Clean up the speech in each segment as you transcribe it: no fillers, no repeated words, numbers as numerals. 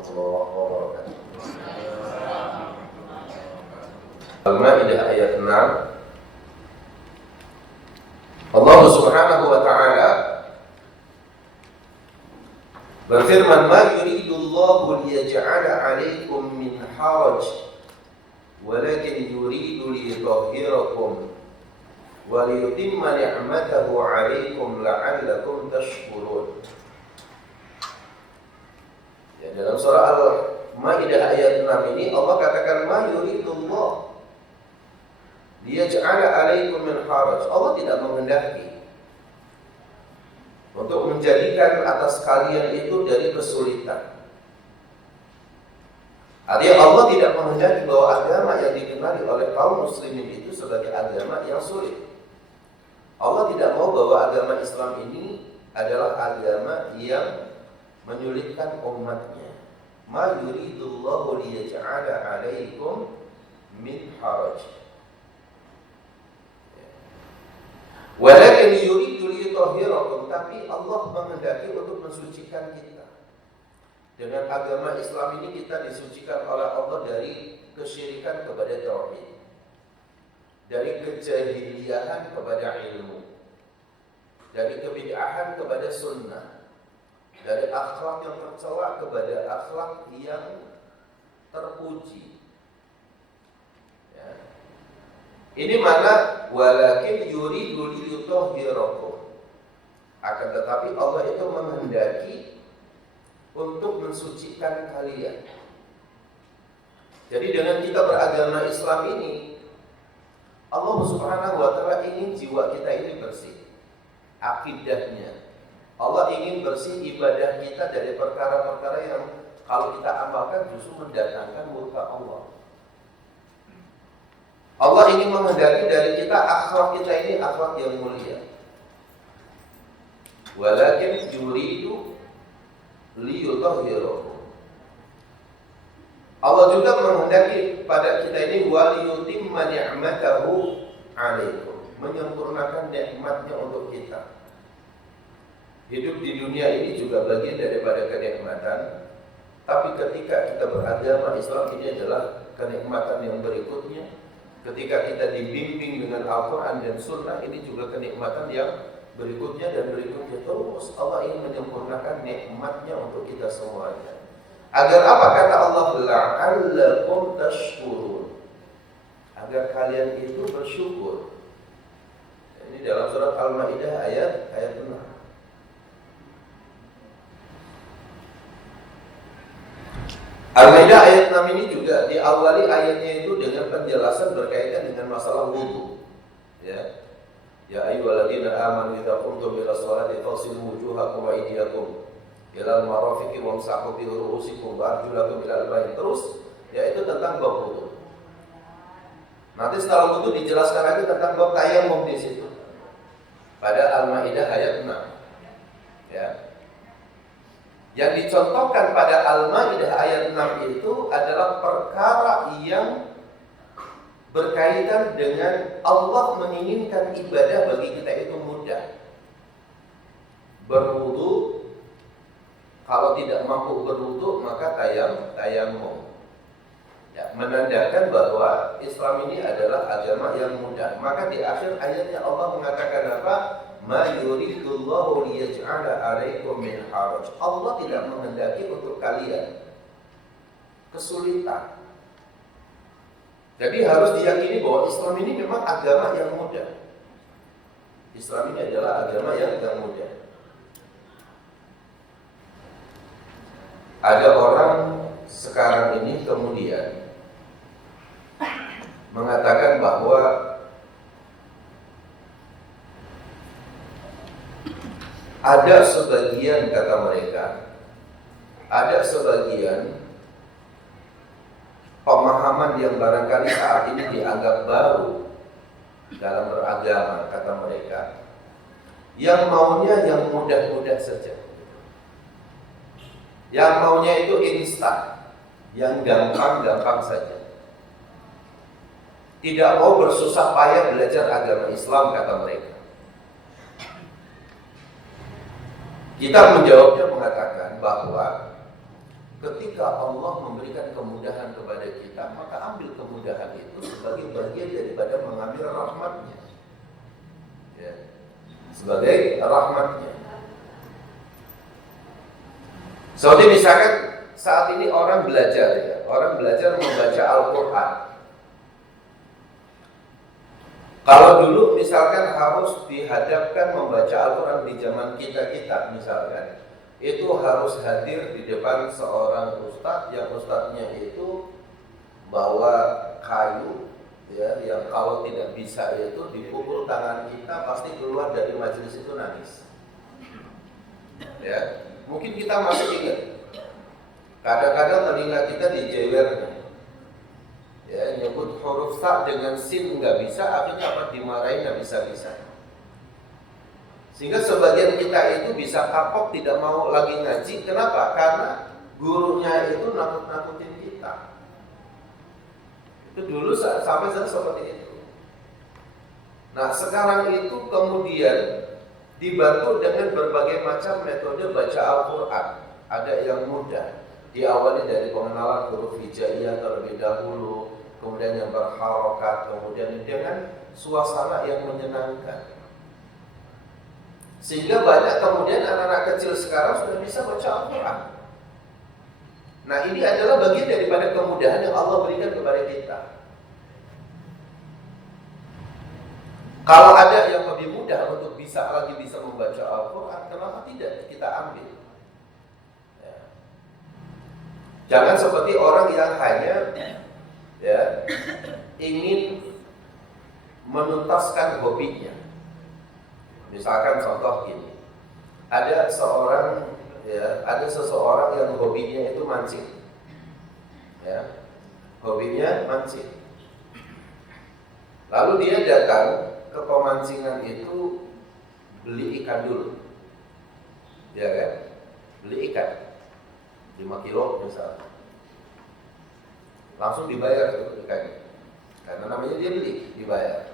warahmatullahi wabarakatuh. Al-Maidah ayat 6. Allah Subhanahu wa taala berfirman, "Ma yuridullahu liyaj'ala 'alaikum min haraj, walakin yuridu liyutahhirakum wa liyutimma ni'matahu 'alaikum la'allakum tashkurun." Ya, dalam surah Al-Maidah ayat 6 ini Allah katakan, "Ma yuridullah liyaj'ala 'alaikum min haraj." Allah tidak menghendaki untuk menjadikan atas kalian itu dari kesulitan. Artinya Allah tidak menghendaki bahwa agama yang dikenali oleh kaum muslimin itu sebagai agama yang sulit. Allah tidak mau bahwa agama Islam ini adalah agama yang menyulitkan umatnya. Ma yuridullahu liyaj'ala 'alaikum min haraj. Walakin yuridu liyutahhirakum, tapi Allah menghendaki untuk mensucikan kita. Dengan agama Islam ini kita disucikan oleh Allah dari kesyirikan kepada tauhid, dari kejahiliahan kepada ilmu, dari kebid'ahan kepada sunnah, dari akhlak yang tercela kepada akhlak yang terpuji. Ya. Ini mana walakin yuridu liyutahhirakum. Akan tetapi Allah itu menghendaki untuk mensucikan kalian. Jadi dengan kita beragama Islam ini, Allah Subhanahu wa taala ingin jiwa kita ini bersih. Akidahnya Allah ingin bersih ibadah kita dari perkara-perkara yang kalau kita amalkan justru mendatangkan murka Allah. Allah ingin menghendaki dari kita akhlak kita ini akhlak yang mulia. Walakin yuridu liyutahhirakum. Allah juga menghendaki pada kita ini waliyutimma ni'matahu 'alaikum, menyempurnakan nikmatnya untuk kita. Hidup di dunia ini juga bagian daripada kenikmatan. Tapi ketika kita beragama Islam, ini adalah kenikmatan yang berikutnya. Ketika kita dibimbing dengan Al-Quran dan Sunnah, ini juga kenikmatan yang berikutnya dan berikutnya. Terus Allah ingin menyempurnakan nikmatnya untuk kita semuanya. Agar apa kata Allah? La'allakum tashkurun. Agar kalian itu bersyukur. Ini dalam surat Al-Maidah ayat 6. Al-Maidah ayat 6 ini juga diawali ayatnya itu dengan penjelasan berkaitan dengan masalah wudu. Ya. Ya ayyuhalladzina amanu idza qumtum ila sholati faghsilu wujuhakum wa aydiyakum ila al-marafiqi wamsahu bi ru'usikum wa arjulakum ila al-ka'bayn. Terus yaitu tentang bab wudu. Nanti setelah wudu dijelaskan lagi tentang bab tayammum di situ. Pada Al-Maidah ayat 6. Ya. Yang dicontohkan pada Al-Maidah ayat 6 itu adalah perkara yang berkaitan dengan Allah menginginkan ibadah bagi kita itu mudah. Berwudu, kalau tidak mampu berwudu maka tayammum. Ya, menandakan bahwa Islam ini adalah agama yang mudah. Maka di akhir ayatnya Allah mengatakan apa? Ma yuridullahu liyaj'ala 'alaikum min haraj. Allah tidak menghendaki untuk kalian kesulitan. Jadi harus diyakini bahwa Islam ini memang agama yang mudah. Islam ini adalah agama yang mudah. Ada orang sekarang ini kemudian mengatakan bahwa ada sebagian, kata mereka, ada sebagian pemahaman yang barangkali saat ini dianggap baru dalam beragama, kata mereka, yang maunya yang mudah-mudah saja, yang maunya itu instan, yang gampang-gampang saja, tidak mau bersusah payah belajar agama Islam, kata mereka. Kita menjawabnya mengatakan bahwa ketika Allah memberikan kemudahan kepada kita, maka ambil kemudahan itu sebagai bagian daripada mengambil rahmatnya, ya, sebagai rahmatnya. Jadi misalkan saat ini orang belajar, ya, orang belajar membaca Al-Quran. Kalau dulu misalkan harus dihadapkan membaca Al-Quran di zaman kita misalkan, itu harus hadir di depan seorang ustadz, yang ustadznya itu bawa kayu, ya, yang kalau tidak bisa itu dipukul tangan kita, pasti keluar dari majelis itu nangis. Ya, mungkin kita masih ingat, kadang-kadang telinga kita dijewer, ya, nyebut huruf sa dengan sin nggak bisa, akhirnya apa, dimarahin nggak bisa. Sehingga sebagian kita itu bisa kapok, tidak mau lagi ngaji. Kenapa? Karena gurunya itu nakut-nakutin kita. Itu dulu sampai seperti itu. Nah, sekarang itu kemudian dibantu dengan berbagai macam metode baca Al-Quran. Ada yang mudah, diawali dari pengenalan huruf hijaiyah terlebih dahulu, kemudian yang berharokat, kemudian dengan suasana yang menyenangkan. Sehingga banyak kemudian anak-anak kecil sekarang sudah bisa baca Al-Quran. Nah, ini adalah bagian daripada kemudahan yang Allah berikan kepada kita. Kalau ada yang lebih mudah untuk bisa membaca Al-Quran, kenapa tidak kita ambil? Ya. Jangan seperti orang yang hanya, ya, ingin menuntaskan hobinya. Misalkan contoh gini, ada seseorang yang hobinya itu mancing, ya, hobinya mancing. Lalu dia datang ke pemancingan itu beli ikan dulu, ya kan? Beli ikan 5 kilo misalnya, langsung dibayar tuh ikannya, karena namanya dia beli, dibayar.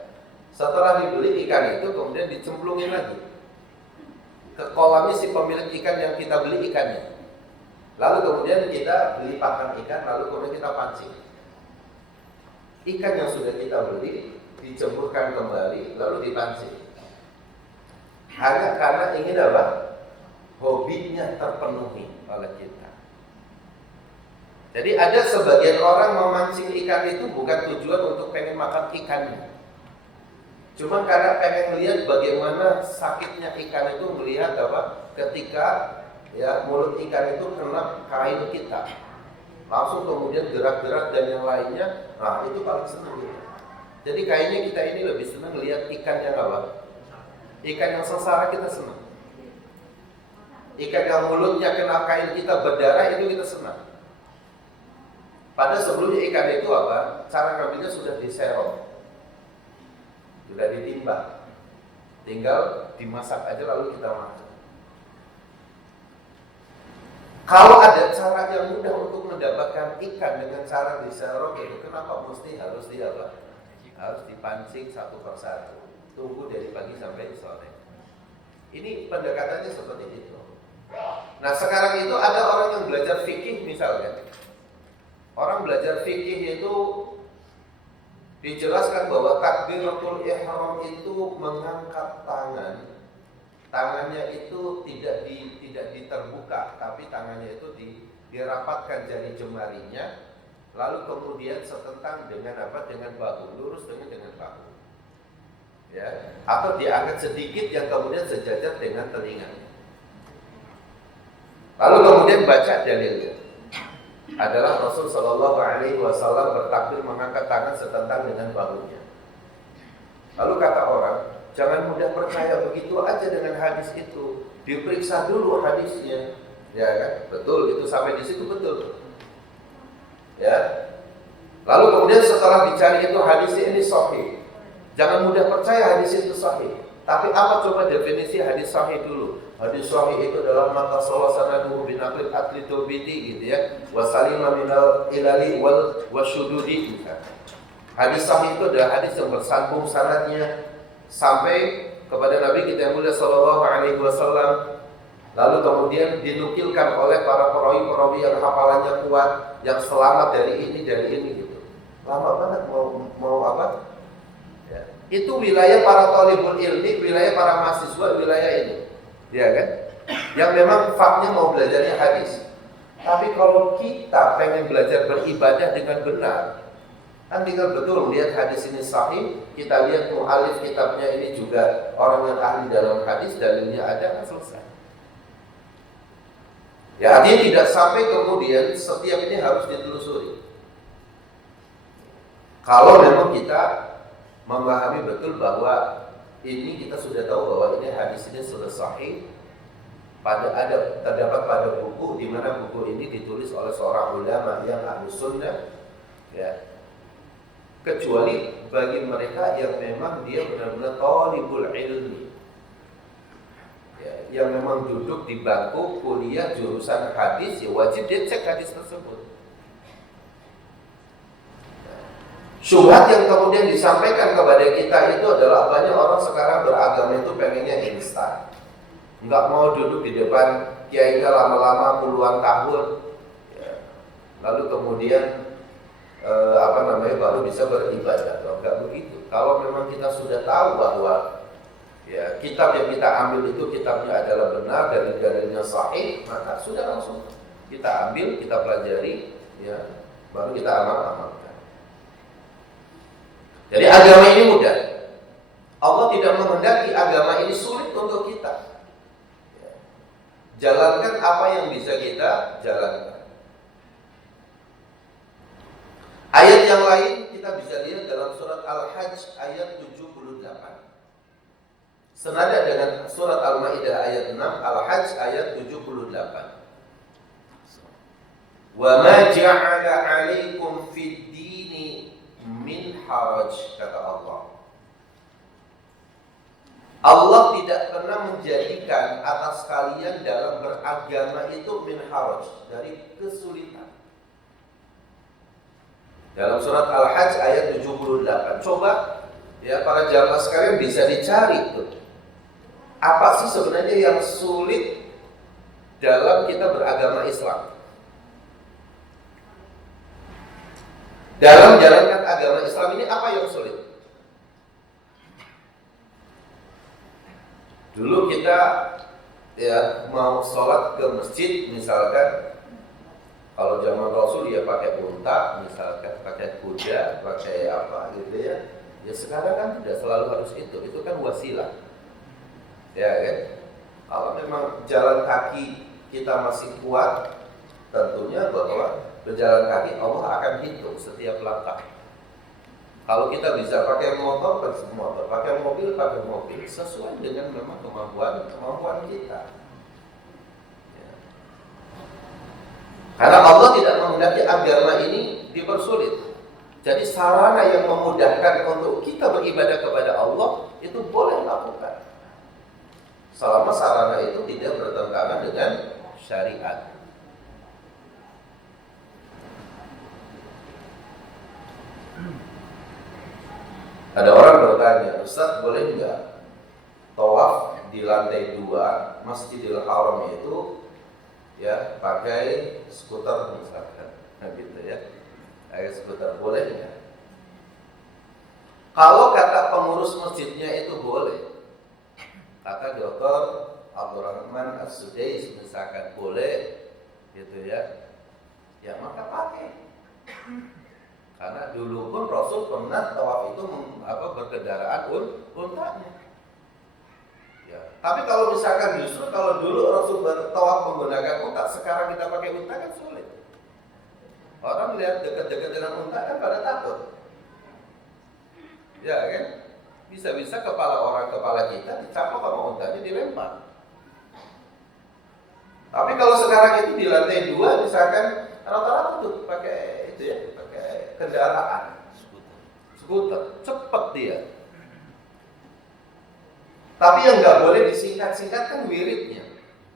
Setelah dibeli ikan itu kemudian dicemplungin lagi ke kolamnya si pemilik ikan yang kita beli ikannya. Lalu kemudian kita beli pakan ikan, lalu kemudian kita pancing. Ikan yang sudah kita beli dicemplungkan kembali, lalu dipancing. Hanya karena ingin apa? Hobinya terpenuhi oleh kita. Jadi ada sebagian orang memancing ikan itu bukan tujuan untuk pengen makan ikannya, cuma karena pengen melihat bagaimana sakitnya ikan itu melihat apa, ketika, ya, mulut ikan itu kena kain kita, langsung kemudian gerak-gerak dan yang lainnya. Nah, itu paling senang gitu. Jadi kayaknya kita ini lebih senang lihat ikan yang apa? Ikan yang sengsara kita senang. Ikan yang mulutnya kena kain kita berdarah itu kita senang. Pada sebelumnya ikan itu apa? Cara ngambilnya sudah diserong, sudah ditimbang, tinggal dimasak aja lalu kita makan. Kalau ada cara yang mudah untuk mendapatkan ikan dengan cara diserong itu, kenapa mesti harus harus dipancing satu persatu, tunggu dari pagi sampai sore? Ini pendekatannya seperti itu. Nah, sekarang itu ada orang yang belajar fikih misalnya. Orang belajar fikih itu dijelaskan bahwa takbiratul ihram itu mengangkat tangannya itu tidak diterbuka, tapi tangannya itu dirapatkan jari jemarinya, lalu kemudian setentang dengan apa? Dengan bahu, lurus dengan bahu, ya, atau diangkat sedikit yang kemudian sejajar dengan telinga. Lalu kemudian baca dalilnya adalah Rasul Shallallahu Alaihi Wasallam bertakbir mengangkat tangan setentang dengan bahunya. Lalu kata orang, jangan mudah percaya begitu aja dengan hadis itu, diperiksa dulu hadisnya, ya kan? Betul, itu sampai di situ betul, ya. Lalu kemudian setelah dicari itu hadisnya ini sahih, jangan mudah percaya hadis itu sahih. Tapi apa coba definisi hadis sahih dulu? Hadis sahih itu adalah mata sanaduhu binaqlil atli tubidi, gitu ya. Wasalima minal ilali wal wasyududi. Hadis sahih itu adalah hadis yang bersambung sanadnya sampai kepada Nabi kita yang mulia sallallahu alaihi wasallam, Lalu kemudian dinukilkan oleh para perawi-perawi yang hafalannya kuat, yang selamat dari ini gitu. Lama banget mau apa? Ya. Itu wilayah para thalibul ilmi, wilayah para mahasiswa, wilayah ini. Ya kan? Yang memang faknya mau belajarnya hadis. Tapi kalau kita pengen belajar beribadah dengan benar, kan tinggal betul lihat hadis ini sahih, kita lihat mu'alif kitabnya ini juga orang yang ahli dalam hadis, dalilnya ada, kan selesai. Ya, artinya tidak sampai kemudian setiap ini harus ditelusuri. Kalau memang kita memahami betul bahwa ini kita sudah tahu bahwa ini hadis ini sudah sahih, terdapat pada buku di mana buku ini ditulis oleh seorang ulama yang ahli sunnah, ya. Kecuali bagi mereka yang memang dia benar-benar thalibul ilmi, yang memang duduk di bangku kuliah jurusan hadis, ya wajib dia cek hadis tersebut. Syubhat yang kemudian disampaikan kepada kita itu adalah banyak orang sekarang beragama itu pengennya instan, nggak mau duduk di depan kiainya lama-lama puluhan tahun, ya. Lalu kemudian baru bisa beribadah. Nggak begitu. Kalau memang kita sudah tahu bahwa ya, kitab yang kita ambil itu kitabnya adalah benar, dalil-dalilnya sahih, maka sudah langsung kita ambil, kita pelajari, ya, baru kita amalkan. Jadi agama ini mudah. Allah tidak menghendaki agama ini sulit untuk kita. Ya. Jalankan apa yang bisa kita jalankan. Ayat yang lain kita bisa lihat dalam surat Al-Hajj ayat 78. Senada dengan surat Al-Maidah ayat 6, Al-Hajj ayat 78. Wa ma ja'ala 'alaikum fid dini min haraj, kata Allah. Allah tidak pernah menjadikan atas kalian dalam beragama itu min haraj, dari kesulitan. Dalam surat Al-Hajj ayat 78. Coba ya para jamaah sekalian bisa dicari tuh. Apa sih sebenarnya yang sulit dalam kita beragama Islam? Dalam menjalankan agama Islam ini apa yang sulit? Dulu kita ya mau sholat ke masjid misalkan, kalau zaman Rasul ya pakai unta, misalkan pakai kuda, pakai apa gitu ya. Ya sekarang kan tidak selalu harus itu kan wasilah. Ya kan? Kalau memang jalan kaki kita masih kuat, tentunya bahwa berjalan kaki Allah akan hitung setiap langkah. Kalau kita bisa pakai motor, pakai mobil, sesuai dengan memang kemampuan kita. Karena Allah tidak menghendaki agama ini dipersulit. Jadi sarana yang memudahkan untuk kita beribadah kepada Allah itu boleh lakukan, selama sarana itu tidak bertentangan dengan syariat. Ada orang bertanya, Ustaz, boleh nggak tawaf di lantai 2 Masjidil Haram itu ya pakai skuter misalkan, gitu ya, pakai skuter, boleh nggak? Kalau kata pengurus masjidnya itu boleh, kata Dr. Abdurrahman As-Sudais misalkan boleh, gitu ya, ya maka pakai. Karena dulu pun Rasul pernah tawaf itu berkendaraan untanya. Ya. Tapi kalau misalkan justru kalau dulu Rasul bertawaf menggunakan unta, sekarang kita pakai unta kan sulit. Orang lihat dekat-dekat dengan unta kan pada takut. Ya kan? Bisa-bisa kepala kita dicaplok sama untanya, dilempar. Tapi kalau sekarang itu di lantai 2 misalkan rata-rata tuh pakai itu ya, pakai kendaraan skuter, cepat dia. Tapi yang nggak boleh disingkat-singkat kan wiridnya,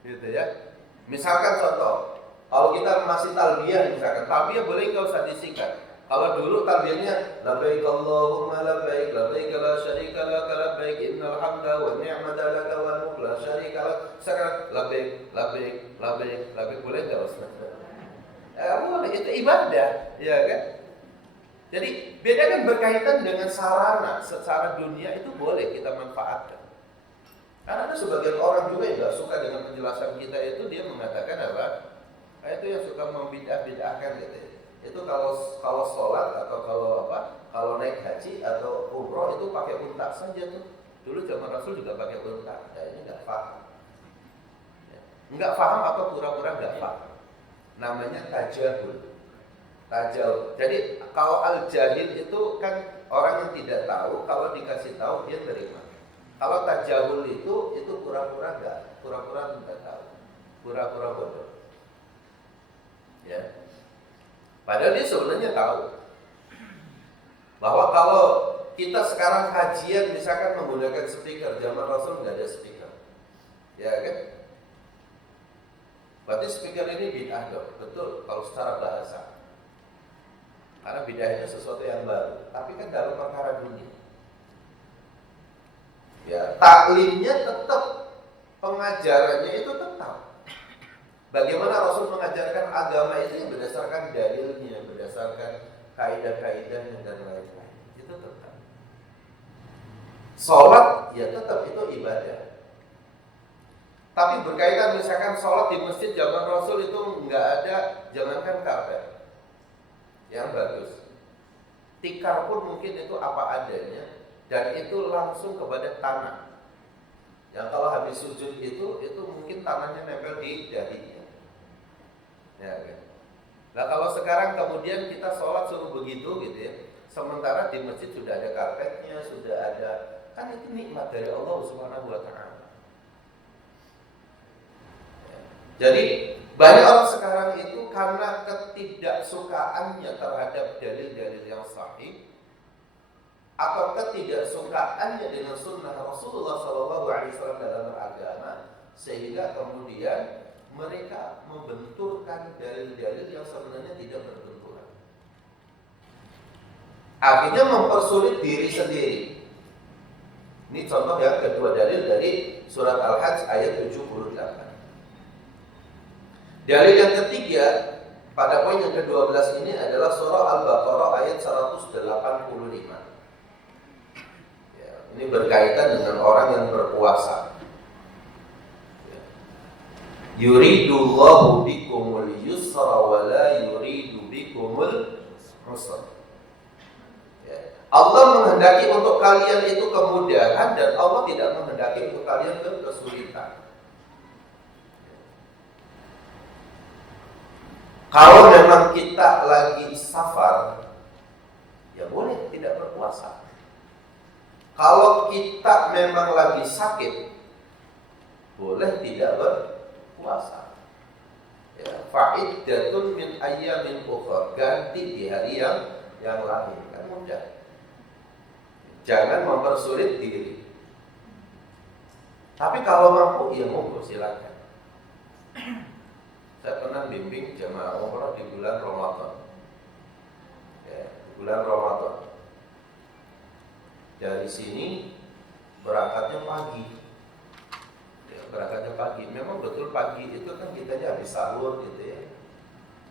gitu ya. Misalkan contoh, kalau kita masih talbiyah misalkan, talbiyah boleh nggak usah disingkat. Kalau dulu talbiyahnya labbaik Allahumma labbaik, labbaik la syarika lak, labbaik innal hamda wan ni'mata lak wal mulk la syarika lak. Sekarang labbaik, labbaik, labbaik, labbaik, boleh enggak Ustaz? Boleh, itu ibadah, ya kan? Jadi beda kan berkaitan dengan sarana, secara dunia itu boleh kita manfaatkan. Karena ada sebagian orang juga yang nggak suka dengan penjelasan kita itu, dia mengatakan apa? Itu yang suka membidah-bidahkan gitu ya. Itu kalau sholat atau kalau naik haji atau umroh itu pakai unta saja tuh. Dulu zaman Rasul juga pakai unta. Ya, ini nggak paham. Nggak paham atau pura-pura nggak paham. Namanya tajahul. Jadi kalau al-jahil itu kan orang yang tidak tahu, kalau dikasih tahu dia terima. Kalau tajahul itu pura-pura nggak tahu, pura-pura bodoh. Ya. Padahal dia sebenarnya tahu bahwa kalau kita sekarang kajian misalkan menggunakan speaker, zaman Rasul nggak ada speaker, ya kan? Berarti speaker ini bid'ah dong, betul kalau secara bahasa. Karena bid'ah itu sesuatu yang baru, tapi kan dalam perkara dunia. Ya, taklimnya tetap, pengajarannya itu tetap. Bagaimana Rasul mengajarkan agama itu yang berdasarkan dalilnya, berdasarkan kaidah-kaidahnya dan lain-lain. Itu tetap. Sholat ya tetap itu ibadah. Tapi berkaitan misalkan sholat di masjid zaman Rasul itu nggak ada, jangankan karpet yang bagus, tikar pun mungkin itu apa adanya, dan itu langsung kepada tanah. Yang kalau habis sujud itu mungkin tanahnya nempel di dahinya. Ya kan? Nah kalau sekarang kemudian kita sholat suruh begitu gitu ya, sementara di masjid sudah ada karpetnya, sudah ada, kan itu nikmat dari Allah Subhanahu wa Ta'ala. Ya. Jadi banyak orang sekarang itu karena ketidaksukaannya terhadap dalil-dalil yang sahih atau ketidaksukaannya dengan sunnah Rasulullah SAW dalam beragama, sehingga kemudian mereka membenturkan dalil-dalil yang sebenarnya tidak berbenturan. Akhirnya mempersulit diri sendiri. Ini contoh yang kedua, dalil dari surat Al-Hajj ayat 78. Dalil yang ketiga pada poin yang ke-12 ini adalah surah Al-Baqarah ayat 185. Ya, ini berkaitan dengan orang yang berpuasa. Yuridullahu bikumul yusra wa la yuridu bikumul usra. Ya. Allah menghendaki untuk kalian itu kemudahan, dan Allah tidak menghendaki untuk kalian kesulitan. Kalau memang kita lagi safar, ya boleh tidak berpuasa. Kalau kita memang lagi sakit, boleh tidak berpuasa. Ya, fa'iddatun min ayyamin ukhra, ganti di hari yang lain, kan mudah. Jangan mempersulit diri. Tapi kalau mampu, ya monggo silakan. Saya pernah bimbing jamaah umrah di bulan Ramadan. Ya, di bulan Ramadan. Dari sini berangkatnya pagi. Ya, berangkatnya pagi. Memang betul pagi itu kan kita habis sahur gitu ya.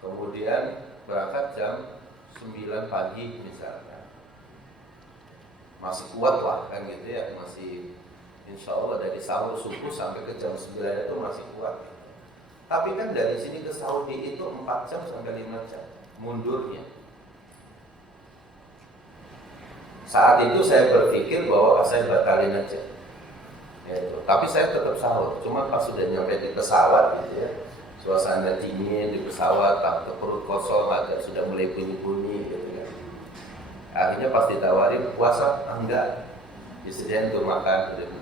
Kemudian berangkat jam 9 pagi misalnya. Masih kuat lah kan gitu ya, masih insya Allah dari sahur subuh sampai ke jam 9 itu masih kuat. Tapi kan dari sini ke Saudi itu 4 jam sampai 5 jam mundurnya. Saat itu saya berpikir bahwa saya batalin aja. Gitu. Tapi saya tetap sahur. Cuma pas sudah nyampe di pesawat gitu ya, suasana dingin di pesawat, takut perut kosong, agak sudah mulai bunyi-bunyi gitu kan. Akhirnya pas ditawarin puasa, enggak, disediain untuk makan gitu.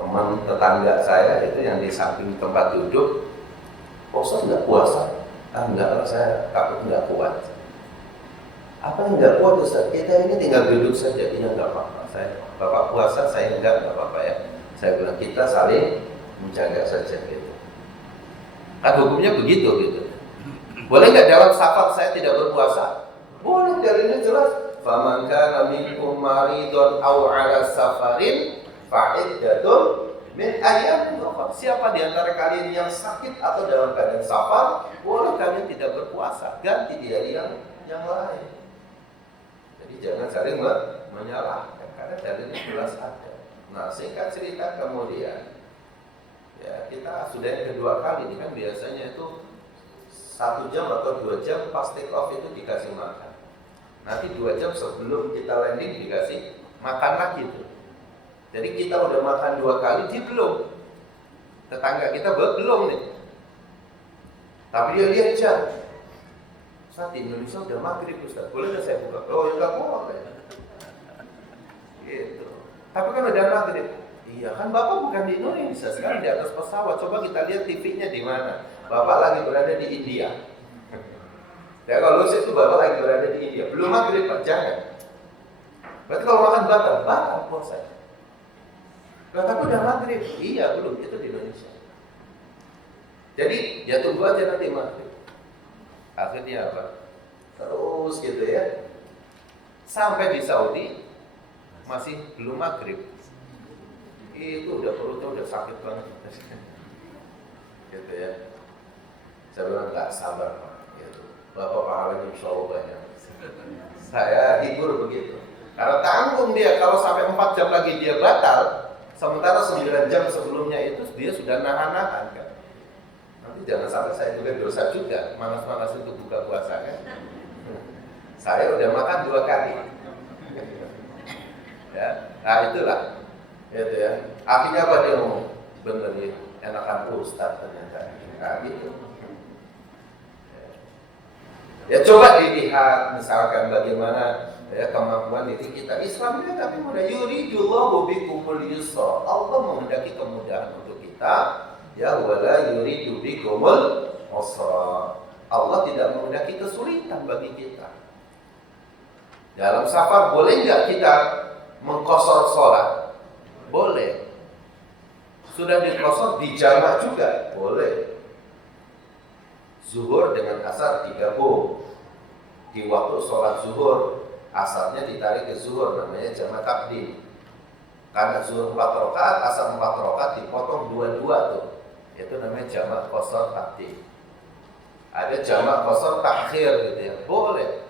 Teman tetangga saya itu yang di samping tempat duduk, Ustaz nggak puasa? Enggak lah, saya takut nggak kuat. Apa yang nggak kuat Ustaz? Kita ini tinggal duduk saja, iya nggak apa-apa. Bapak puasa, saya nggak apa-apa ya. Saya bilang kita saling menjaga saja gitu. Kan hukumnya begitu gitu. Boleh nggak dalam safar saya tidak berpuasa? Boleh, dalilnya jelas. Faman kana minkum maridun aw 'ala safarin fa'iddatun min ayyamin ukhra. Siapa di antara kalian yang sakit atau dalam keadaan safar, boleh kalian tidak berpuasa, ganti di hari yang lain. Jadi jangan saling menyalahkan karena dalilnya jelas ada. Nah, singkat cerita kemudian ya kita sudah yang kedua kali ini kan biasanya itu 1 jam atau 2 jam pas take off itu dikasih makan. Nanti 2 jam sebelum kita landing dikasih makan lagi tuh. Jadi kita udah makan 2 kali, dia belum. Tetangga kita belum nih. Tapi dia lihat jam. Saat di Indonesia udah maghrib Ustaz, boleh nggak saya buka? Oh ya nggak boleh. Gitu. Tapi kan udah maghrib. Iya kan Bapak bukan di Indonesia, sekarang di atas pesawat. Coba kita lihat TV-nya di mana. Bapak lagi berada di India. Ya kalau itu Bapak lagi berada di India, belum maghrib Pak, jangan. Berarti kalau makan batal puasa. Nah, tapi udah maghrib, iya belum, itu di Indonesia. Jadi ya tunggu aja nanti maghrib. Akhirnya apa? Terus gitu ya. Sampai di Saudi masih belum maghrib. Itu udah perutnya udah sakit banget. Gitu ya. Saya bilang nggak sabar Pak. Gitu. Bapak pahalanya insya Allah banyak. Saya hibur begitu. Karena tanggung dia kalau sampai 4 jam lagi dia batal, sementara 9 jam sebelumnya itu dia sudah nahan-nahan kan. Nanti jangan sampai saya juga dosa juga, manas-manas untuk buka puasa kan. Saya udah makan 2 kali. Ya, nah itulah. Gitu ya. Akhirnya apa dia ngomong? Bener ya, enakan Ustaz ternyata. Nah, gitu. Ya coba dilihat misalkan bagaimana ya kemampuan diri kita. Islamnya tapi mudah. Yuridullahu bikumul yusra. Allah menghendaki kemudahan untuk kita. Ya wala yuridu bikumul usra. Allah tidak menghendaki kesulitan bagi kita. Dalam safar boleh nggak kita mengqashar sholat? Boleh. Sudah dikosor dijamak juga? Boleh. Zuhur dengan asar digabung. Di waktu sholat zuhur, asarnya ditarik ke zuhur, namanya jamak takdim. Karena zuhur 4 rakaat, asar 4 rakaat dipotong 2-2 tuh. Itu namanya jamak qashar takdim. Ada jamak qashar takhir gitu ya. Boleh.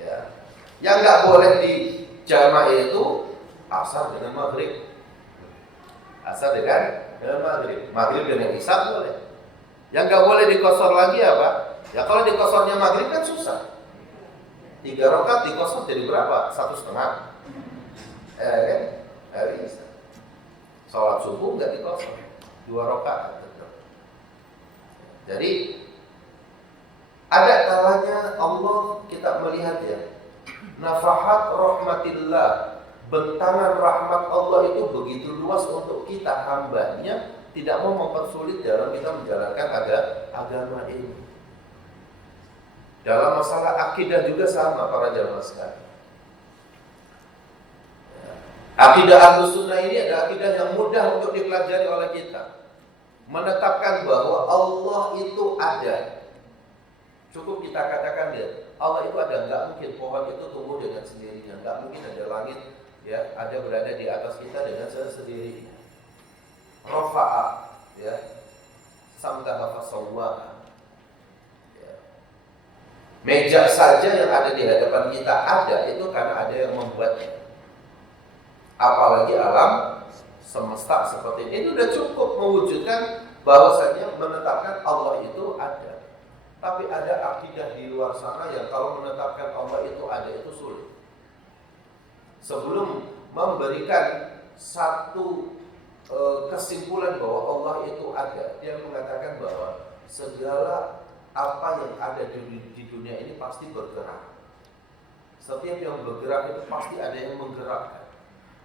Ya. Yang nggak boleh di jamak itu asar dengan maghrib. Asar dengan maghrib. Maghrib dengan isya boleh. Yang nggak boleh dikosor lagi apa? Ya kalau dikosornya maghrib kan susah. 3 rakaat dikosor jadi berapa? 1,5. Kan? Bisa. Sholat subuh nggak dikosor, 2 rakaat tetap. Jadi ada kalanya Allah kita melihat ya, nafahat rahmatillah, bentangan rahmat Allah itu begitu luas untuk kita hambanya. Tidak mau mempersulit dalam kita menjalankan agama ini. Dalam masalah akidah juga sama para jamaah sekalian. Akidah Ahlussunnah ini adalah akidah yang mudah untuk dipelajari oleh kita. Menetapkan bahwa Allah itu ada. Cukup kita katakan dia, Allah itu ada. Enggak mungkin pohon itu tumbuh dengan sendirinya. Enggak mungkin ada langit ya ada berada di atas kita dengan sendirinya. Rafa'a ya samtaha fasawwaha ya. Meja saja yang ada di hadapan kita ada itu karena ada yang membuatnya. Apalagi alam semesta seperti ini sudah cukup mewujudkan bahwasanya menetapkan Allah itu ada. Tapi ada akidah di luar sana yang kalau menetapkan Allah itu ada itu sulit. Sebelum memberikan satu kesimpulan bahwa Allah itu ada, dia mengatakan bahwa segala apa yang ada di dunia ini pasti bergerak. Setiap yang bergerak itu pasti ada yang menggerakkan.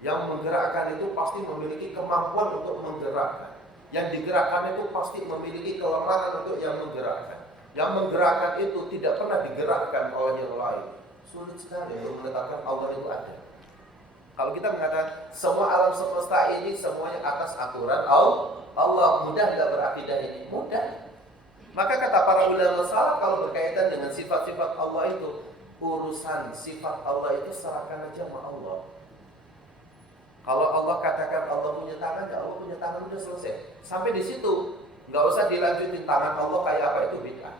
Yang menggerakkan itu pasti memiliki kemampuan untuk menggerakkan. Yang digerakkan itu pasti memiliki kelemahan untuk yang menggerakkan. Yang menggerakkan itu tidak pernah digerakkan oleh yang lain. Sulit sekali untuk menetapkan Allah itu ada. Kalau kita mengatakan semua alam semesta ini semuanya atas aturan Allah, mudah nggak berakidah ini? Mudah. Maka kata para ulama salaf, kalau berkaitan dengan sifat-sifat Allah itu, urusan sifat Allah itu serahkan aja sama Allah. Kalau Allah katakan Allah punya tangan, ya Allah punya tangan, udah selesai. Sampai di situ, nggak usah dilanjutin tangan Allah kayak apa, itu bid'ah.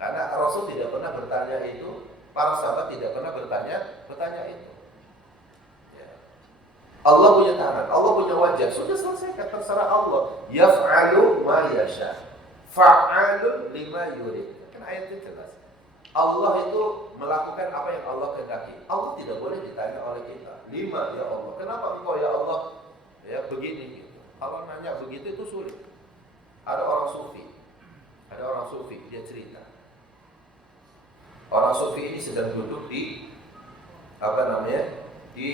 Karena Rasul tidak pernah bertanya itu, para sahabat tidak pernah bertanya itu. Ya. Allah punya tangan, Allah punya wajah, sudah selesai, terserah Allah. Yaf'alu ma yasha, fa'alun lima yurid. Kan ayat itu jelas. Allah itu melakukan apa yang Allah kehendaki. Allah tidak boleh ditanya oleh kita. Lima ya Allah, kenapa engkau ya Allah ya begini gitu. Kalau nanya begitu itu sulit. Ada orang sufi, dia cerita. Orang sufi ini sedang duduk di di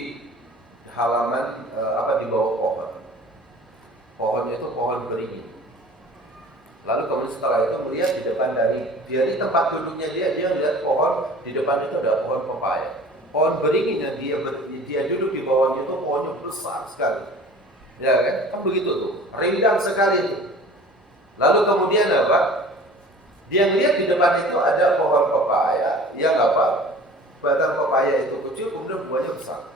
halaman di bawah pohon. Pohonnya itu pohon beringin. Lalu kemudian setelah itu melihat di depan dia di tempat duduknya dia lihat pohon, di depan itu ada pohon pepaya. Pohon beringin yang dia duduk di bawahnya itu pohonnya besar sekali. Ya kan begitu tuh, rindang sekali itu. Lalu kemudian dia melihat di depan itu ada pohon pepaya yang batang pepaya itu kecil, kemudian buahnya besar.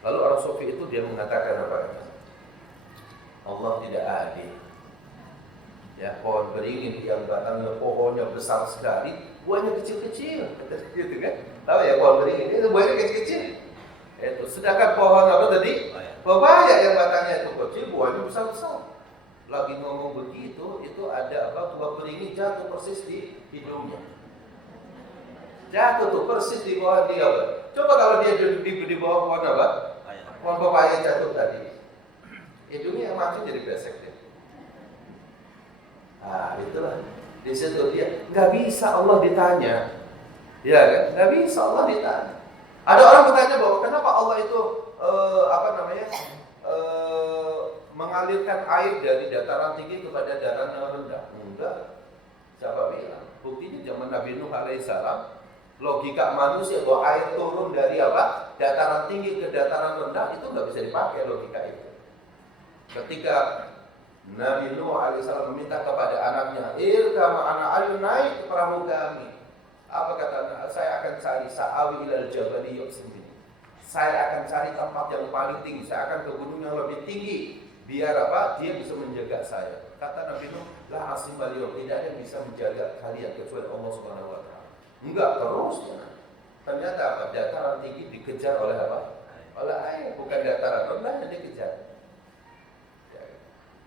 Lalu orang sufi itu dia mengatakan Allah tidak adil. Ya, pohon beringin yang batangnya pohonnya besar sekali, buahnya kecil-kecil, gitu kan? Tahu ya pohon beringin itu buahnya kecil-kecil. Itu sedangkan pohon tadi? Pepaya yang batangnya itu kecil, buahnya besar-besar. Lagi ngomong begitu, itu ada buah beringin jatuh persis di hidungnya. Jatuh tuh persis di bawah dia. Coba kalau dia duduk di bawah pohon pohon pepaya jatuh tadi. Hidungnya langsung jadi besek deh. Nah, itulah di situ dia nggak bisa Allah ditanya, ya kan? Nggak bisa Allah ditanya. Ada orang bertanya bahwa kenapa Allah itu mengalirkan air dari dataran tinggi kepada dataran rendah? Enggak. Siapa bilang? Buktinya zaman Nabi Nuh alaihissalam, logika manusia bahwa air turun dari dataran tinggi ke dataran rendah itu nggak bisa dipakai logika itu. Ketika Nabi Nuh alaihissalam meminta kepada anaknya, "Irkam ana ayu naik ke perahu kami." Apa kata anak? Saya akan cari sa'awi ilal jabali yuqsim. Saya akan cari tempat yang paling tinggi, saya akan ke gunung yang lebih tinggi biar dia bisa menjaga saya. Kata Nabi Nuh, "La asim baliyo, tidak ada yang bisa menjaga kalian kecuali Allah Subhanahu wa taala." Enggak terusnya. Ternyata dataran tinggi dikejar oleh oleh air, bukan dataran rendah yang dikejar.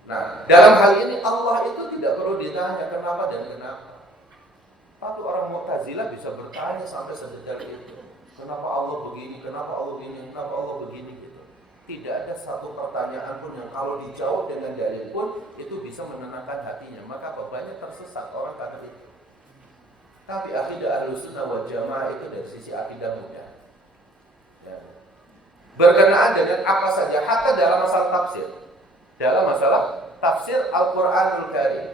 Nah, dalam hal ini Allah itu tidak perlu ditanya kenapa dan kenapa. Tapi orang Mu'tazilah bisa bertanya sampai sedetail itu. Kenapa Allah begini, kenapa Allah begini, kenapa Allah begini gitu. Tidak ada satu pertanyaan pun yang kalau dijawab dengan dalil pun itu bisa menenangkan hatinya. Maka banyak tersesat orang kata itu. Tapi akidah Ahlussunnah wal Jamaah itu dari sisi akidah mudah. Ya. Berkenaan dengan apa saja, hatta dalam masalah tafsir. Dalam masalah tafsir Al-Quranul Karim,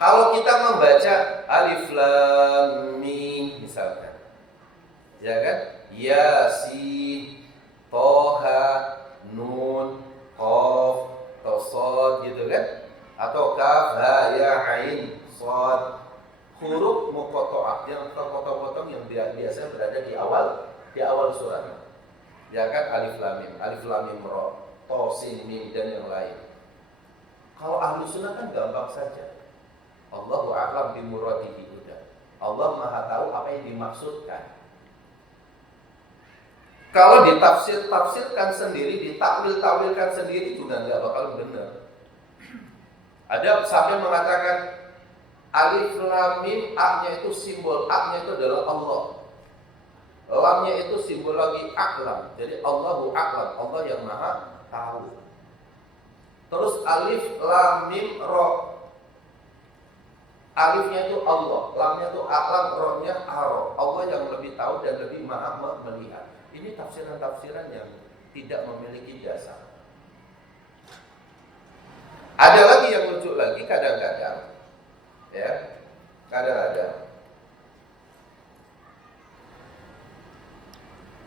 kalau kita membaca Alif Lam Mim misalkan, ya kan? Yasin, Toha, Nun, Qaf, Shad gitu kan? Atau Kaf, Ha, Ya, Ain, Shad. Huruf muqatta'ah yang terpotong-potong yang biasanya berada di awal surat. Ya kan? Alif Lam Mim Ra, To, Sin, Mim dan yang lain. Kalau Ahlussunnah kan gampang saja. Allahu a'lam bimuradihi udah. Allah Maha tahu apa yang dimaksudkan. Kalau ditafsirkan sendiri, ditakwil-takwilkan sendiri juga nggak bakal benar. Ada sampai mengatakan Alif Lam Mim, A-nya itu simbol, A-nya itu adalah Allah. Lamnya itu simbol lagi a'lam. Jadi Allahu a'lam, Allah yang Maha tahu. Terus Alif Lam Mim Ra. Alifnya itu Allah, lamnya itu a'lam, ra-nya ara. Allah yang lebih tahu dan lebih Maha melihat. Ini tafsiran-tafsiran yang tidak memiliki dasar. Ada lagi yang lucu lagi kadang-kadang, ya, kadang-kadang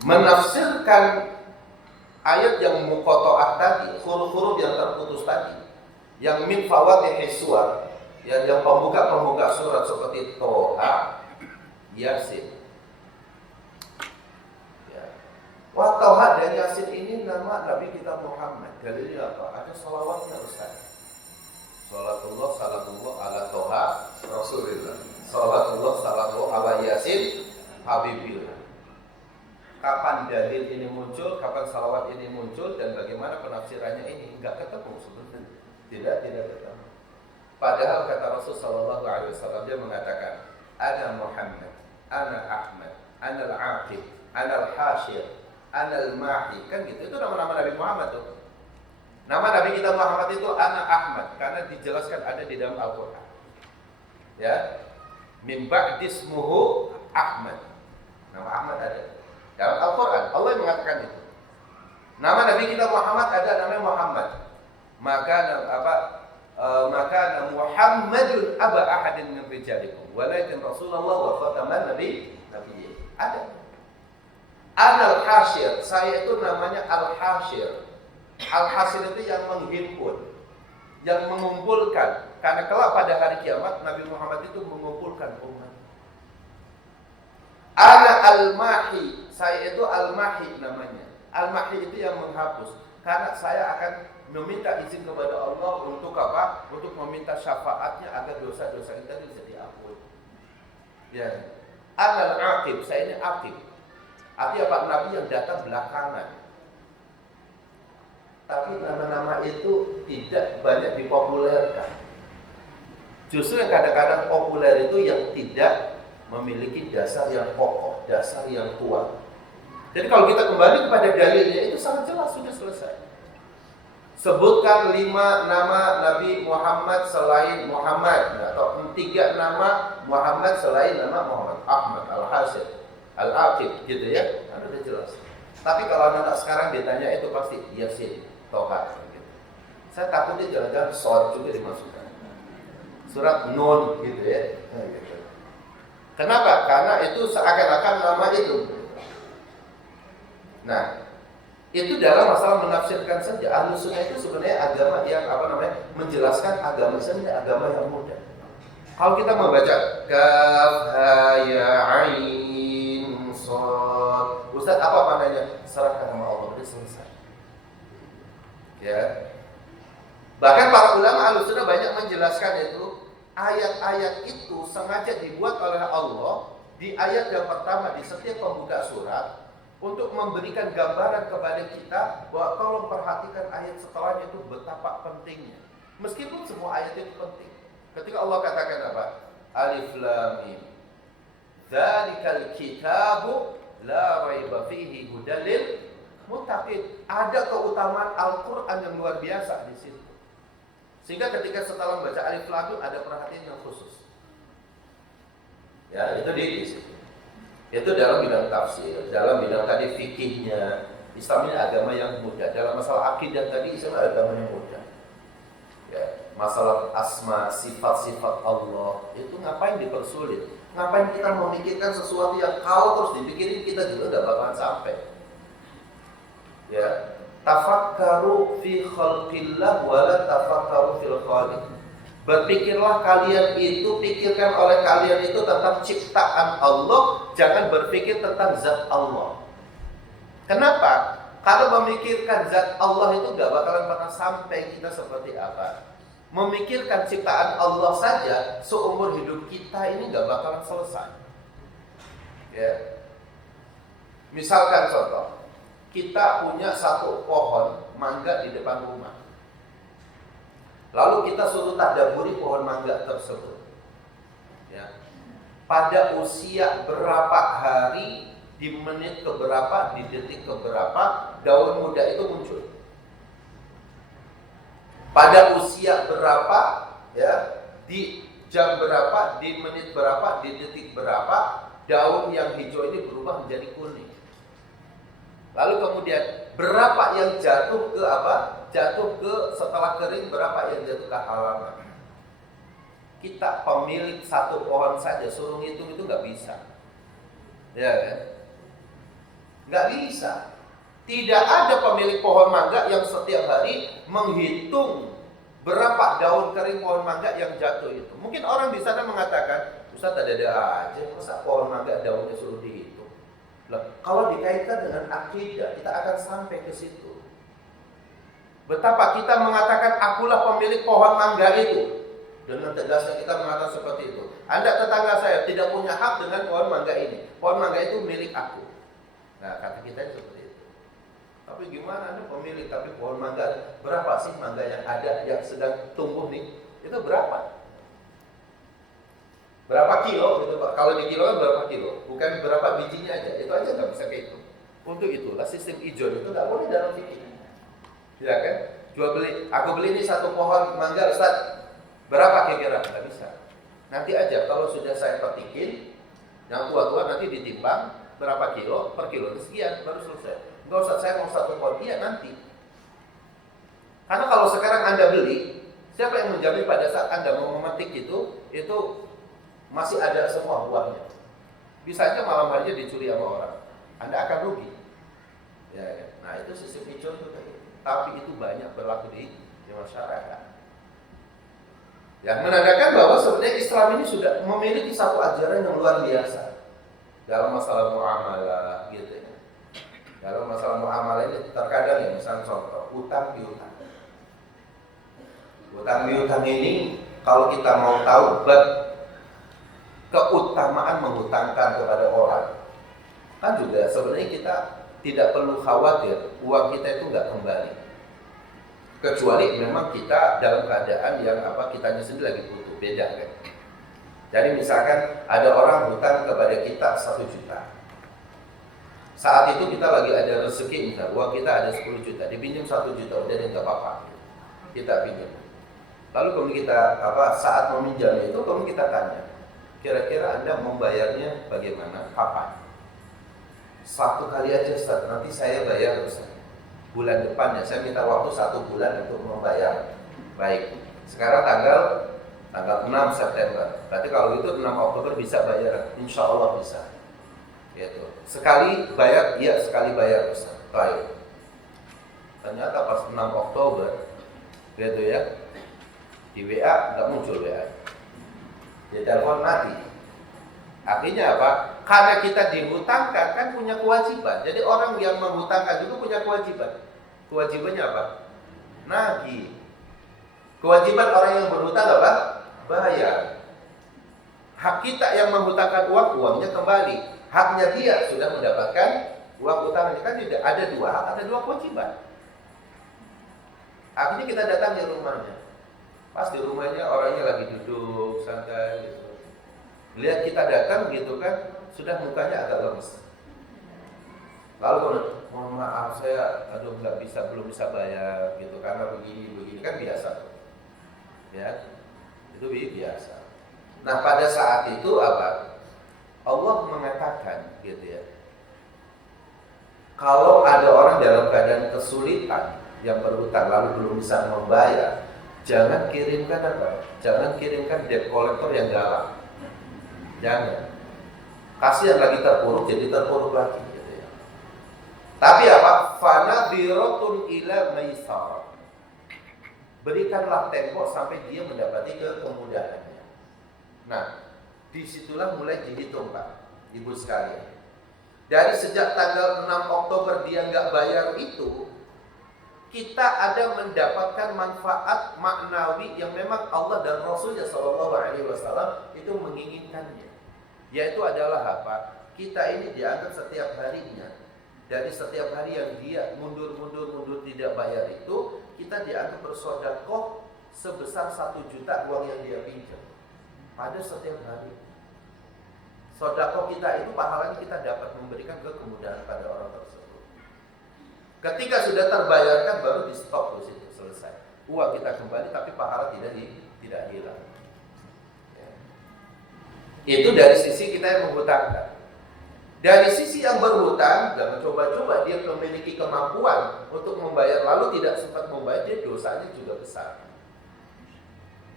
menafsirkan ayat yang muqatta'ah tadi, huruf-huruf yang terputus tadi, yang min fawadihis suwar, yang pembuka surat seperti Toha, Yasin. Ya. Wah, Toha dan Yasin ini nama Nabi kita Muhammad. Dalilnya apa? Ada salawatnya Ustaz. Salatullah salamullah ala Toha Rasulillah. Salatullah salamullah ala Yasin Habibillah. Kapan dalil ini muncul, kapan salawat ini muncul, dan bagaimana penafsirannya ini enggak ketemu sebenarnya. Tidak ketemu. Padahal kata Rasul sallallahu alaihi wasallam, dia mengatakan, "Ana Muhammad, ana Ahmad, ana al-Aqib, ana al-Hashir, ana al-Mahi." Kan gitu. Itu nama-nama Nabi Muhammad tuh. Nama Nabi kita Muhammad itu ana Ahmad karena dijelaskan ada di dalam Al-Qur'an. Ya. Min ba'dismuhu Ahmad. Nama Ahmad ada dalam Al-Quran. Allah yang mengatakan itu. Nama Nabi kita Muhammad ada namanya Muhammad. Maka Muhammadun aba ahadin min rijalikum walakin Rasulullah wa khataman nabiyyin. Ada. Al-Hashir, saya itu namanya Al-Hashir. Al-Hashir itu yang menghimpun, yang mengumpulkan. Karena kelak pada hari kiamat Nabi Muhammad itu mengumpulkan umat. Ana Al-Mahi, saya itu Al-Mahi namanya. Al-Mahi itu yang menghapus. Karena saya akan meminta izin kepada Allah untuk apa? Untuk meminta syafaatnya agar dosa-dosa kita bisa diampuni. Ya. Ana Al-Aqib, saya ini Aqib. Artinya Pak Nabi yang datang belakangan. Tapi nama-nama itu tidak banyak dipopulerkan. Justru yang kadang-kadang populer itu yang tidak memiliki dasar yang kokoh, dasar yang kuat. Jadi kalau kita kembali kepada dalilnya itu sangat jelas, sudah selesai. Sebutkan 5 nama Nabi Muhammad selain Muhammad, atau 3 nama Muhammad selain nama Muhammad. Ahmad, Al-Hashir, Al-Aqib, gitu ya. Kan udah jelas. Tapi kalau anak sekarang ditanya itu pasti Yasin, Toha, gitu. Saya takutnya jangan-jangan Shad juga dimasukkan. Surat Nun, gitu ya. Gitu. Kenapa? Karena itu seakan-akan nama itu. Nah, itu dalam masalah menafsirkan saja. Ahlus Sunnah itu sebenarnya agama yang menjelaskan agama sebenarnya agama yang mudah. Kalau kita membaca Kaf Ha Ya Ain Shad, Ustaz apa maknanya? Serahkan sama Allah, udah selesai. Ya. Bahkan para ulama Ahlus Sunnah banyak menjelaskan itu. Ayat-ayat itu sengaja dibuat oleh Allah di ayat yang pertama di setiap pembuka surat untuk memberikan gambaran kepada kita bahwa tolong perhatikan ayat setelahnya itu betapa pentingnya. Meskipun semua ayat itu penting. Ketika Allah katakan apa? Alif Lam Mim. Dzalikal kitabu la raiba fihi hudal lil muttaqin. Ada keutamaan Al-Qur'an yang luar biasa di situ. Sehingga ketika setelah membaca Alif Lam Mim ada perhatian yang khusus. Ya, itu di situ. Itu dalam bidang tafsir, dalam bidang tadi fikihnya. Islam ini agama yang mudah. Dalam masalah akidah tadi Islam agama yang mudah. Ya, masalah asma, sifat-sifat Allah itu ngapain dipersulit? Ngapain kita memikirkan sesuatu yang kalau terus dipikirin kita juga enggak bakalan sampai. Ya. Tafakkaru fi khalqillah wa la tafakkaru fil khaliq. Berpikirlah kalian itu, pikirkan oleh kalian itu tentang ciptaan Allah, jangan berpikir tentang zat Allah. Kenapa? Kalau memikirkan zat Allah itu gak bakalan pernah sampai kita seperti apa. Memikirkan ciptaan Allah saja seumur hidup kita ini gak bakalan selesai. Ya. Misalkan contoh, kita punya satu pohon mangga di depan rumah. Lalu kita suruh tadaburi pohon mangga tersebut. Ya. Pada usia berapa hari, di menit keberapa, di detik keberapa, daun muda itu muncul. Pada usia berapa, ya, di jam berapa, di menit berapa, di detik berapa, daun yang hijau ini berubah menjadi kuning. Lalu kemudian berapa yang jatuh ke apa? Jatuh ke setelah kering, berapa yang jatuh ke halaman. Kita pemilik satu pohon saja suruh ngitung itu nggak bisa, ya kan? Nggak bisa. Tidak ada pemilik pohon mangga yang setiap hari menghitung berapa daun kering pohon mangga yang jatuh itu. Mungkin orang di sana mengatakan, Ustaz ada aja, masa pohon mangga daunnya suruh dihitung. Nah, kalau dikaitkan dengan akidah, kita akan sampai ke situ. Betapa kita mengatakan akulah pemilik pohon mangga itu. Dengan tegasnya kita mengatakan seperti itu. Anda tetangga saya tidak punya hak dengan pohon mangga ini. Pohon mangga itu milik aku. Nah, kata kita seperti itu. Tapi gimana Anda pemilik tapi pohon mangga? Berapa sih mangga yang ada yang sedang tumbuh nih? Itu berapa? Berapa kilo gitu Pak? Kalau di kilo kan berapa kilo? Bukan berapa bijinya aja. Itu aja nggak bisa kayak itu. Untuk itulah sistem ijon itu nggak boleh dalam fikih. Ya kan? Jual beli, aku beli ini satu pohon mangga Ustaz. Berapa kira-kira? Nggak bisa. Nanti aja kalau sudah saya petikin, yang tua-tua nanti ditimbang berapa kilo, per kilo sekian, baru selesai. Enggak Ustaz, saya mau satu pohon, iya nanti. Karena kalau sekarang Anda beli, siapa yang menjamin pada saat Anda mau memetik itu masih ada semua buahnya. Bisa aja malam harinya dicuri sama orang. Anda akan rugi. Ya, ya. Nah itu sistem hijau itu kayak gitu. Tapi itu banyak berlaku di masyarakat. Yang menandakan bahwa sebenarnya Islam ini sudah memiliki satu ajaran yang luar biasa dalam masalah muamalah, gitu ya. Dalam masalah muamalah ini terkadang ya, misalnya contoh utang piutang. Utang piutang ini kalau kita mau tahu keutamaan menghutangkan kepada orang, kan juga sebenarnya kita tidak perlu khawatir uang kita itu nggak kembali, kecuali memang kita dalam keadaan yang kitanya sendiri lagi butuh, beda kan. Jadi misalkan ada orang hutang kepada kita 1 juta, saat itu kita lagi ada rezeki, misalnya uang kita ada 10 juta, dipinjam 1 juta, udah nggak apa-apa, kita pinjam. Lalu kemudian kita saat meminjam itu kemudian kita tanya, kira-kira Anda membayarnya bagaimana, kapan? 1 kali aja Ustaz, nanti saya bayar Ustaz. Bulan depan ya, saya minta waktu 1 bulan untuk membayar. Baik, sekarang tanggal 6 September. Berarti kalau itu 6 Oktober bisa bayar, insya Allah bisa. Gitu. Sekali bayar, iya sekali bayar Ustaz. Baik. Ternyata pas 6 Oktober, gitu ya, di WA nggak muncul WA. Di telepon mati. Artinya apa? Karena kita dihutangkan kan punya kewajiban. Jadi orang yang menghutangkan juga punya kewajiban. Kewajibannya apa? Nagih. Kewajiban orang yang berhutang apa? Bayar. Hak kita yang menghutangkan uang, uangnya kembali. Haknya dia sudah mendapatkan uang utangnya. Kan tidak ada 2 hak, ada 2 kewajiban. Akhirnya kita datang di rumahnya. Pas di rumahnya orangnya lagi duduk santai gitu. Lihat kita datang gitu kan, sudah mukanya agak lemes. Lalu mohon maaf saya belum bisa bayar gitu karena begini kan biasa. Ya. Itu biasa. Nah, pada saat itu Allah mengatakan gitu ya. Kalau ada orang dalam keadaan kesulitan yang berhutang lalu belum bisa membayar, jangan kirimkan Jangan kirimkan debt collector yang galak. Jangan. Kasihan lagi terpuruk, jadi terpuruk lagi gitu ya. Tapi fanadhiratun ila maisarah. Berikanlah tempo sampai dia mendapati kemudahannya. Nah, disitulah mulai dihitung Pak, Ibu sekalian. Dari sejak tanggal 6 Oktober dia nggak bayar itu, kita ada mendapatkan manfaat maknawi yang memang Allah dan Rasulnya SAW itu menginginkannya. Yaitu adalah kita ini dianggap setiap harinya, dari setiap hari yang dia mundur tidak bayar itu, kita dianggap bersedekah sebesar 1 juta uang yang dia pinjam pada setiap hari. Sedekah kita itu pahalanya kita dapat memberikan kemudahan pada orang tersebut. Ketika sudah terbayarkan baru di stop di situ, selesai. Uang kita kembali tapi pahala tidak hilang. Itu dari sisi kita yang menghutangkan. Dari sisi yang berhutang, jangan coba-coba dia memiliki kemampuan untuk membayar lalu tidak sempat membayar, dia dosanya juga besar.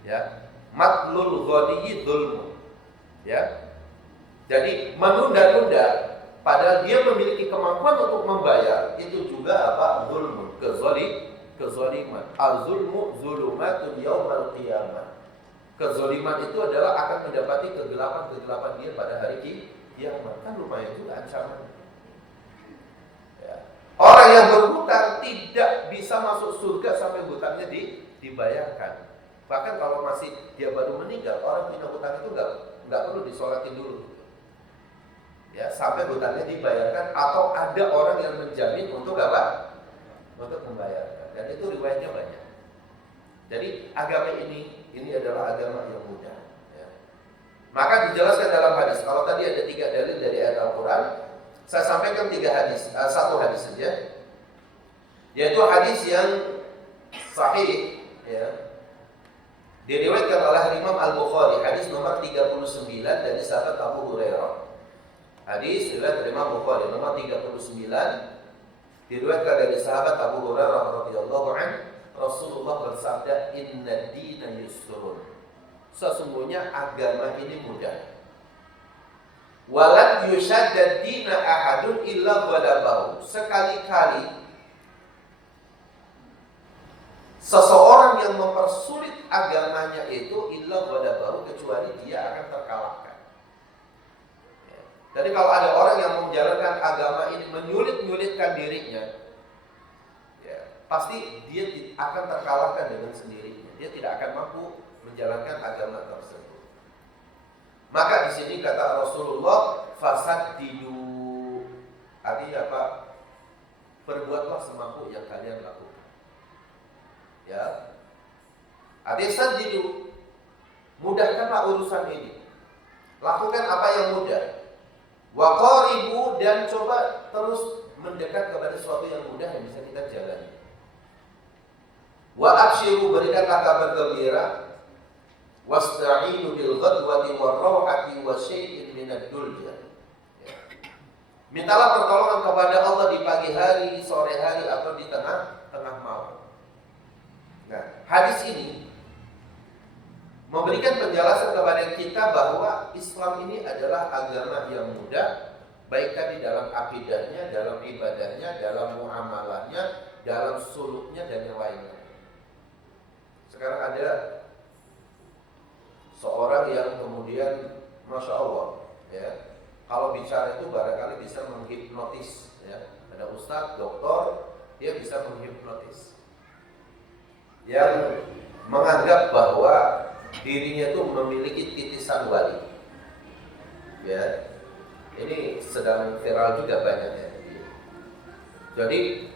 Ya, matlul ghadiyyi dzulm. Ya. Jadi menunda-nunda padahal dia memiliki kemampuan untuk membayar, itu juga dzulm, kezaliman. Az-zulmu zulumatun yaumal qiyamah. Kezaliman itu adalah akan mendapati kegelapan-kegelapan dia pada hari kiamat. Kan lumayan juga ancaman. Ya. Orang yang berhutang tidak bisa masuk surga sampai hutangnya dibayarkan. Bahkan kalau masih dia baru meninggal, orang punya hutang itu nggak perlu disolatin dulu. Ya, sampai hutangnya dibayarkan atau ada orang yang menjamin untuk apa? Untuk membayarkan. Dan itu riwayatnya banyak. Jadi agama ini adalah agama yang mudah. Ya. Maka dijelaskan dalam hadis. Kalau tadi ada 3 dalil dari ayat Al-Quran, saya sampaikan 3 hadis, 1 hadis saja, yaitu hadis yang sahih, ya, diriwayatkan oleh Imam Al-Bukhari, hadis nomor 39 dari sahabat Abu Hurairah. Hadis riwayat Imam Bukhari nomor 39 diriwayatkan dari sahabat Abu Hurairah radhiyallahu anhu, Rasulullah bersabda, "Inna dina yusrun." Sesungguhnya agama ini mudah. Walan yushaddad dina ahadun illa ghalabahu. Sekali-kali seseorang yang mempersulit agamanya itu illa ghalabahu, kecuali dia akan terkalahkan. Jadi kalau ada orang yang menjalankan agama ini menyulit-nyulitkan dirinya, ya, pasti dia akan terkalahkan dengan sendirinya. Dia tidak akan mampu menjalankan agama tersebut. Maka di sini kata Rasulullah, fasaddidu. Artinya apa? Perbuatlah semampu yang kalian lakukan. Ya. Artinya saddidu. Mudahkanlah urusan ini. Lakukan apa yang mudah. Wa qaribu, dan coba terus mendekat kepada sesuatu yang mudah yang bisa kita jalani. Wa abshiru, berikanlah kabar gembira. Wasta'inu bil ghadwati war rawhati wa syai'in minad dulja. Mintalah pertolongan kepada Allah di pagi hari, sore hari, atau di tengah malam. Nah, hadis ini memberikan penjelasan kepada kita bahwa Islam ini adalah agama yang mudah, baik tadi dalam akidahnya, dalam ibadahnya, dalam muamalahnya, dalam suluknya, dan yang lainnya. Sekarang ada seorang yang kemudian, Masya Allah, ya, kalau bicara itu barangkali bisa menghipnotis. Ya. Ada ustadz, doktor, dia bisa menghipnotis, yang menganggap bahwa dirinya itu memiliki titisan wali. Ya, ini sedang viral juga banyak, ya. Jadi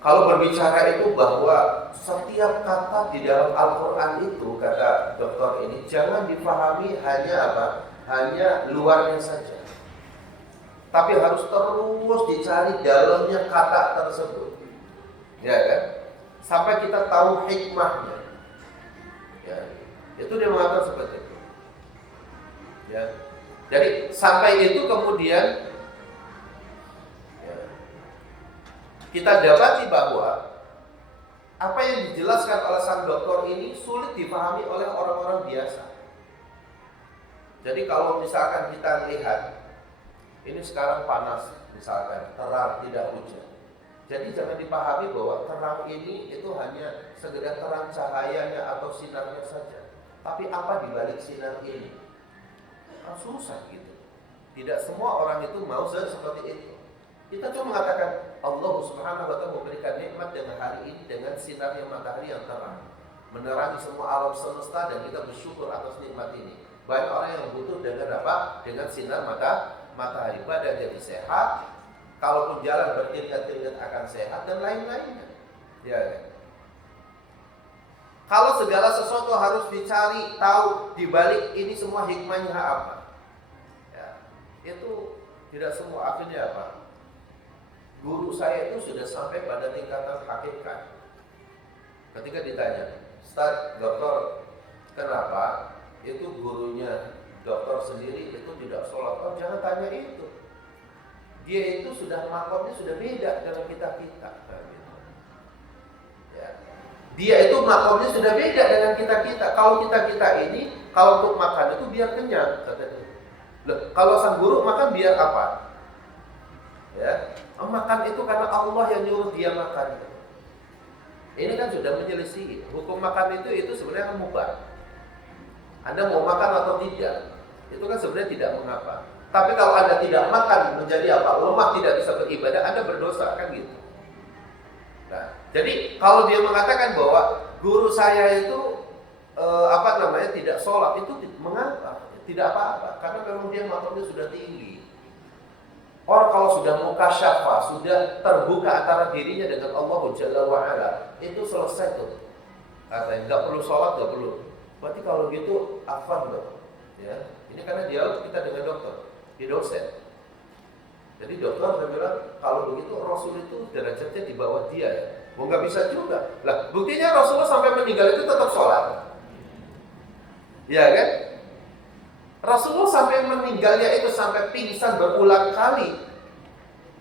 kalau berbicara itu bahwa setiap kata di dalam Al-Quran itu, kata dokter ini, jangan dipahami hanya apa? Hanya luarnya saja, tapi harus terus dicari dalamnya kata tersebut. Ya kan? Sampai kita tahu hikmahnya. Ya, itu dia mengatakan seperti itu. Ya, jadi sampai itu kemudian, ya, kita dapati bahwa apa yang dijelaskan oleh sang dokter ini sulit dipahami oleh orang-orang biasa. Jadi kalau misalkan kita lihat ini sekarang panas, misalkan terang, tidak hujan. Jadi jangan dipahami bahwa terang ini itu hanya sekedar terang cahayanya atau sinarnya saja. Tapi apa di balik sinar ini? Susah gitu. Tidak semua orang itu mau seperti itu. Kita cuma mengatakan Allah Subhanahu wa ta'ala memberikan nikmat dengan hari ini dengan sinarnya matahari yang terang, menerangi semua alam semesta, dan kita bersyukur atas nikmat ini. Banyak orang yang butuh dengan apa? Dengan sinar matahari. Badan jadi sehat, kalaupun jalan beriringan akan sehat, dan lain-lainnya. Ya. Kalau segala sesuatu harus dicari tahu di balik ini semua hikmahnya apa, ya, itu tidak semua. Akhirnya apa? Guru saya itu sudah sampai pada tingkatan hakikat. Ketika ditanya, Ustaz, dokter, kenapa itu gurunya dokter sendiri itu tidak sholat? Oh, jangan tanya itu. Dia itu sudah makomnya sudah beda dengan kita-kita. Ya. Dia itu makomnya sudah beda dengan kita-kita. Kalau kita-kita ini, kalau untuk makan itu biar kenyang, katanya. Loh, kalau sang guru makan biar apa? Ya, makan itu karena Allah yang nyuruh dia makan. Ini kan sudah menyelisih. Hukum makan itu sebenarnya kan mubah. Anda mau makan atau tidak, itu kan sebenarnya tidak mengapa. Tapi kalau Anda tidak makan menjadi apa? Lemah, tidak bisa beribadah, Anda berdosa, kan gitu. Nah, jadi kalau dia mengatakan bahwa guru saya itu tidak sholat, itu mengapa? Tidak apa-apa, karena memang dia makamnya sudah tinggi. Orang kalau sudah mukasyafah, sudah terbuka antara dirinya dengan Allah Jalla wa'ala, itu selesai tuh. Katanya nggak perlu sholat, nggak perlu. Berarti kalau gitu afan dong. Ya, ini karena dialog kita dengan dokter, di dosen. Jadi dokter bilang kalau begitu Rasul itu derajatnya di bawah dia ya. Mau nggak bisa juga. Lah buktinya Rasulullah sampai meninggal itu tetap sholat. Ya kan? Rasulullah sampai meninggalnya itu sampai pingsan berulang kali.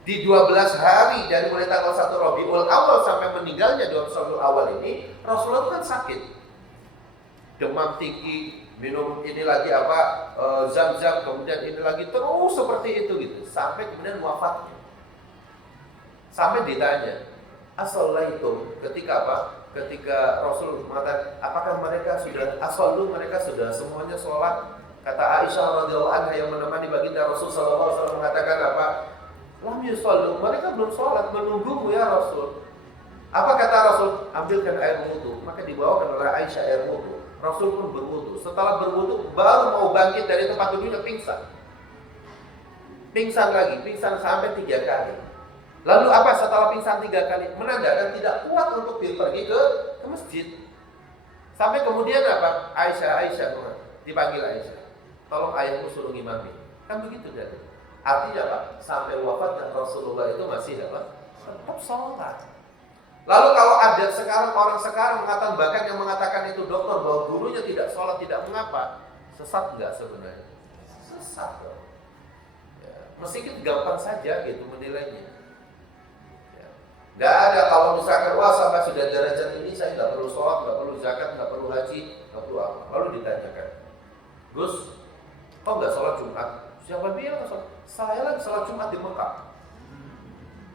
Di 12 hari dari mulai tanggal 1 Rabiul Awal sampai meninggalnya 12 Rabiul Awal ini, Rasulullah kan sakit. Demam tinggi, minum ini lagi zam-zam, kemudian ini lagi, terus seperti itu gitu. Sampai kemudian wafatnya. Sampai ditanya, as-salaitum, ketika apa? Ketika Rasul mengatakan, apakah mereka sudah semuanya sholat? Kata Aisyah radhiyallahu anha yang menemani baginda Rasul sallallahu alaihi wasallam mengatakan apa? Lam yusallu, mereka belum sholat, menunggumu ya Rasul. Apa kata Rasul? Ambilkan air wudu. Maka dibawakan oleh Aisyah air wudu. Rasul pun berwudu. Setelah berwudu baru mau bangkit dari tempat duduknya pingsan. Pingsan lagi, pingsan sampai 3 kali. Lalu apa setelah pingsan 3 kali? Menandakan tidak kuat untuk pergi ke masjid. Sampai kemudian apa? Aisyah dipanggil Aisyah. Tolong ayahmu suruh ngimami. Kan begitu jadi. Artinya apa? Sampai wafatnya Rasulullah itu masih apa? Tetap sholat. Lalu kalau ada orang sekarang bahkan yang mengatakan itu dokter bahwa gurunya tidak sholat tidak mengapa, sesat enggak sebenarnya? Sesat dong. Ya, meskipun gampang saja gitu menilainya. Ya. Nggak ada kalau misalkan sampai sudah derajat ini saya nggak perlu sholat, nggak perlu zakat, nggak perlu haji, nggak perlu apa. Lalu ditanyakan, Gus, kok nggak sholat Jumat? Siapa bilang sholat? Saya lagi sholat Jumat di Mekah.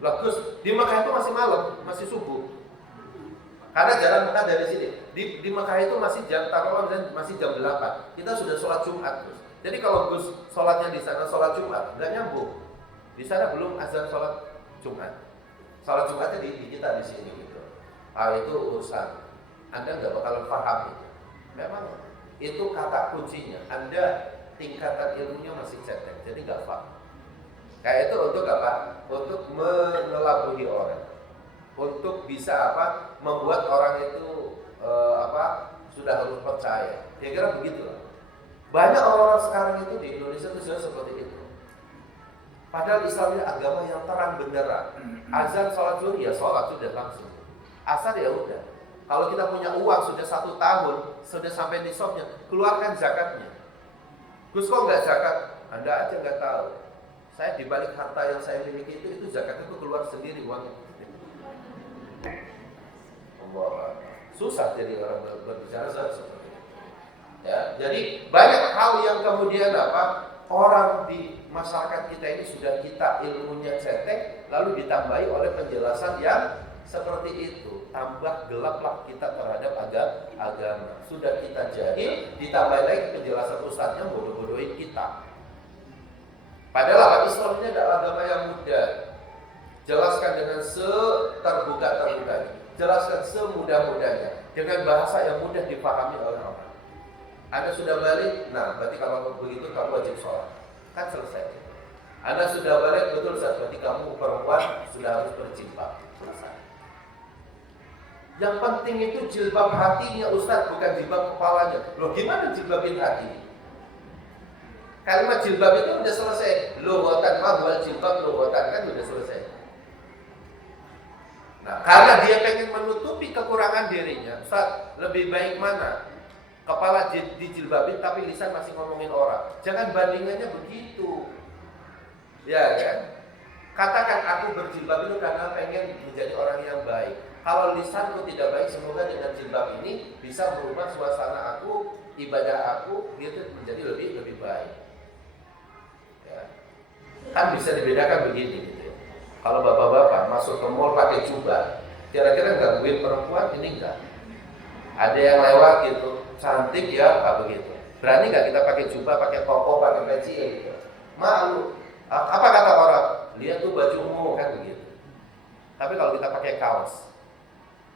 Lah Gus, di Mekah itu masih malam, masih subuh. Karena jalan Mekah dari sini. Di Mekah itu masih masih jam 8. Kita sudah sholat Jumat, Gus. Jadi kalau Gus sholatnya di sana sholat Jumat, nggak nyambung. Di sana belum azan sholat Jumat. Sholat Jumatnya di kita di sini gitu. Itu urusan. Anda nggak bakalan paham itu. Memang itu kata kuncinya. Anda tingkatan ilmunya masih cetek, jadi nggak paham. Kayak itu untuk apa? Untuk mengelabui orang, untuk bisa membuat orang itu sudah harus percaya. Kira-kira begitu lah. Banyak orang-orang sekarang itu di Indonesia itu sudah seperti itu. Padahal Islam ini agama yang terang benderang. Azan sholat zuhur ya sholat sudah langsung. Asar ya udah. Kalau kita punya uang sudah 1 tahun, sudah sampai nisabnya, keluarkan zakatnya. Gus kok nggak zakat? Anda aja nggak tahu. Saya dibalik harta yang saya miliki itu zakat itu keluar sendiri uangnya. Susah jadi orang berbicara seperti itu. Ya, jadi banyak hal yang kemudian orang di masyarakat kita ini sudah kita ilmunya cetek, lalu ditambahi oleh penjelasan yang seperti itu. Tambah gelaplah kita terhadap agama. Sudah kita jahil, ditambah lagi penjelasan ustadznya bodoh-bodohin kita. Padahal Islam ini adalah agama yang mudah. Jelaskan dengan seterbuka-terbukanya. Jelaskan semudah-mudahnya. Dengan bahasa yang mudah dipahami oleh orang. Anda sudah balik, nah berarti kalau begitu kamu wajib sholat. Kan selesai. Anda sudah balik, betul Ustaz, berarti kamu perempuan sudah harus berjilbab. Selesai. Yang penting itu jilbab hatinya Ustaz, bukan jilbab kepalanya. Loh gimana jilbabin hati? Kalimat jilbab itu udah selesai. Lughatan mahwal jilbab lughatan kan udah selesai. Nah, karena dia pengen menutupi kekurangan dirinya, Ustaz, lebih baik mana? Kepala dijilbabin tapi lisan masih ngomongin orang. Jangan bandingannya begitu. Ya kan? Katakan aku berjilbab itu karena pengen menjadi orang yang baik. Kalau lisanku tidak baik, semoga dengan jilbab ini bisa merubah suasana aku, ibadah aku itu menjadi lebih baik. Ya. Kan bisa dibedakan begini gitu ya. Kalau bapak-bapak masuk ke mall pakai jubah, Kira-kira gangguin perempuan ini enggak. Ada yang lewat gitu, cantik ya, apa begitu. Berani nggak kita pakai jubah, pakai koko, pakai peci ya gitu? Malu. Apa kata orang? Lihat tuh bajumu kan begitu. Tapi kalau kita pakai kaos,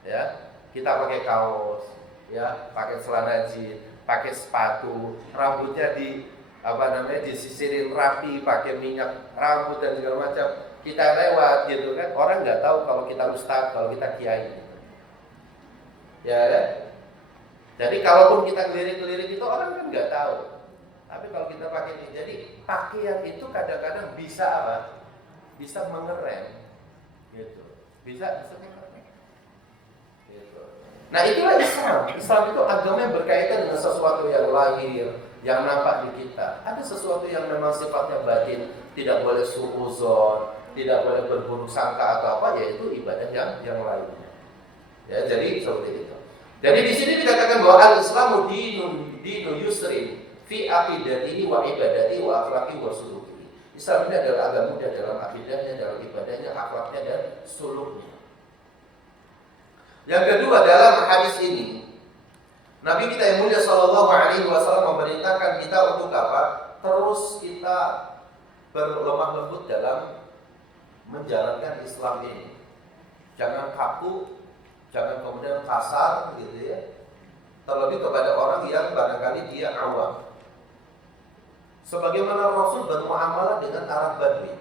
ya, kita pakai kaos, ya, pakai celana jeans, pakai sepatu, rambutnya disisirin rapi, pakai minyak rambut dan segala macam. Kita lewat gitu kan, orang nggak tahu kalau kita ustaz, kalau kita kiai. Gitu. Ya kan? Jadi kalaupun kita ngelirik-ngelirik itu orang kan nggak tahu. Tapi kalau kita pakai ini, jadi pakaian itu kadang-kadang bisa apa? Bisa mengerem, gitu. Bisa mengerem. Gitu. Nah itulah Islam. Islam itu agama yang berkaitan dengan sesuatu yang lahir, yang nampak di kita. Ada sesuatu yang memang sifatnya batin, tidak boleh suudzon, tidak boleh berburuk sangka atau apa, yaitu ibadah yang lainnya. Ya, jadi seperti itu. Jadi di sini dikatakan bahwa al-Islamu dinun yusrin fi aqidatihi wa ibadatihi wa akhlaqi wa sulukihi. Islam ini adalah agama mudah dalam akidahnya, dalam ibadahnya, akhlaknya dan suluknya. Yang kedua, dalam hadis ini Nabi kita yang mulia sallallahu alaihi wasallam memerintahkan kita untuk apa? Terus kita berlemah lembut dalam menjalankan Islam ini. Jangan kaku, jangan kemudian kasar gitu ya. Terlebih kepada orang yang barangkali dia awam. Sebagaimana Rasul bermuamalah dengan Arab Badui.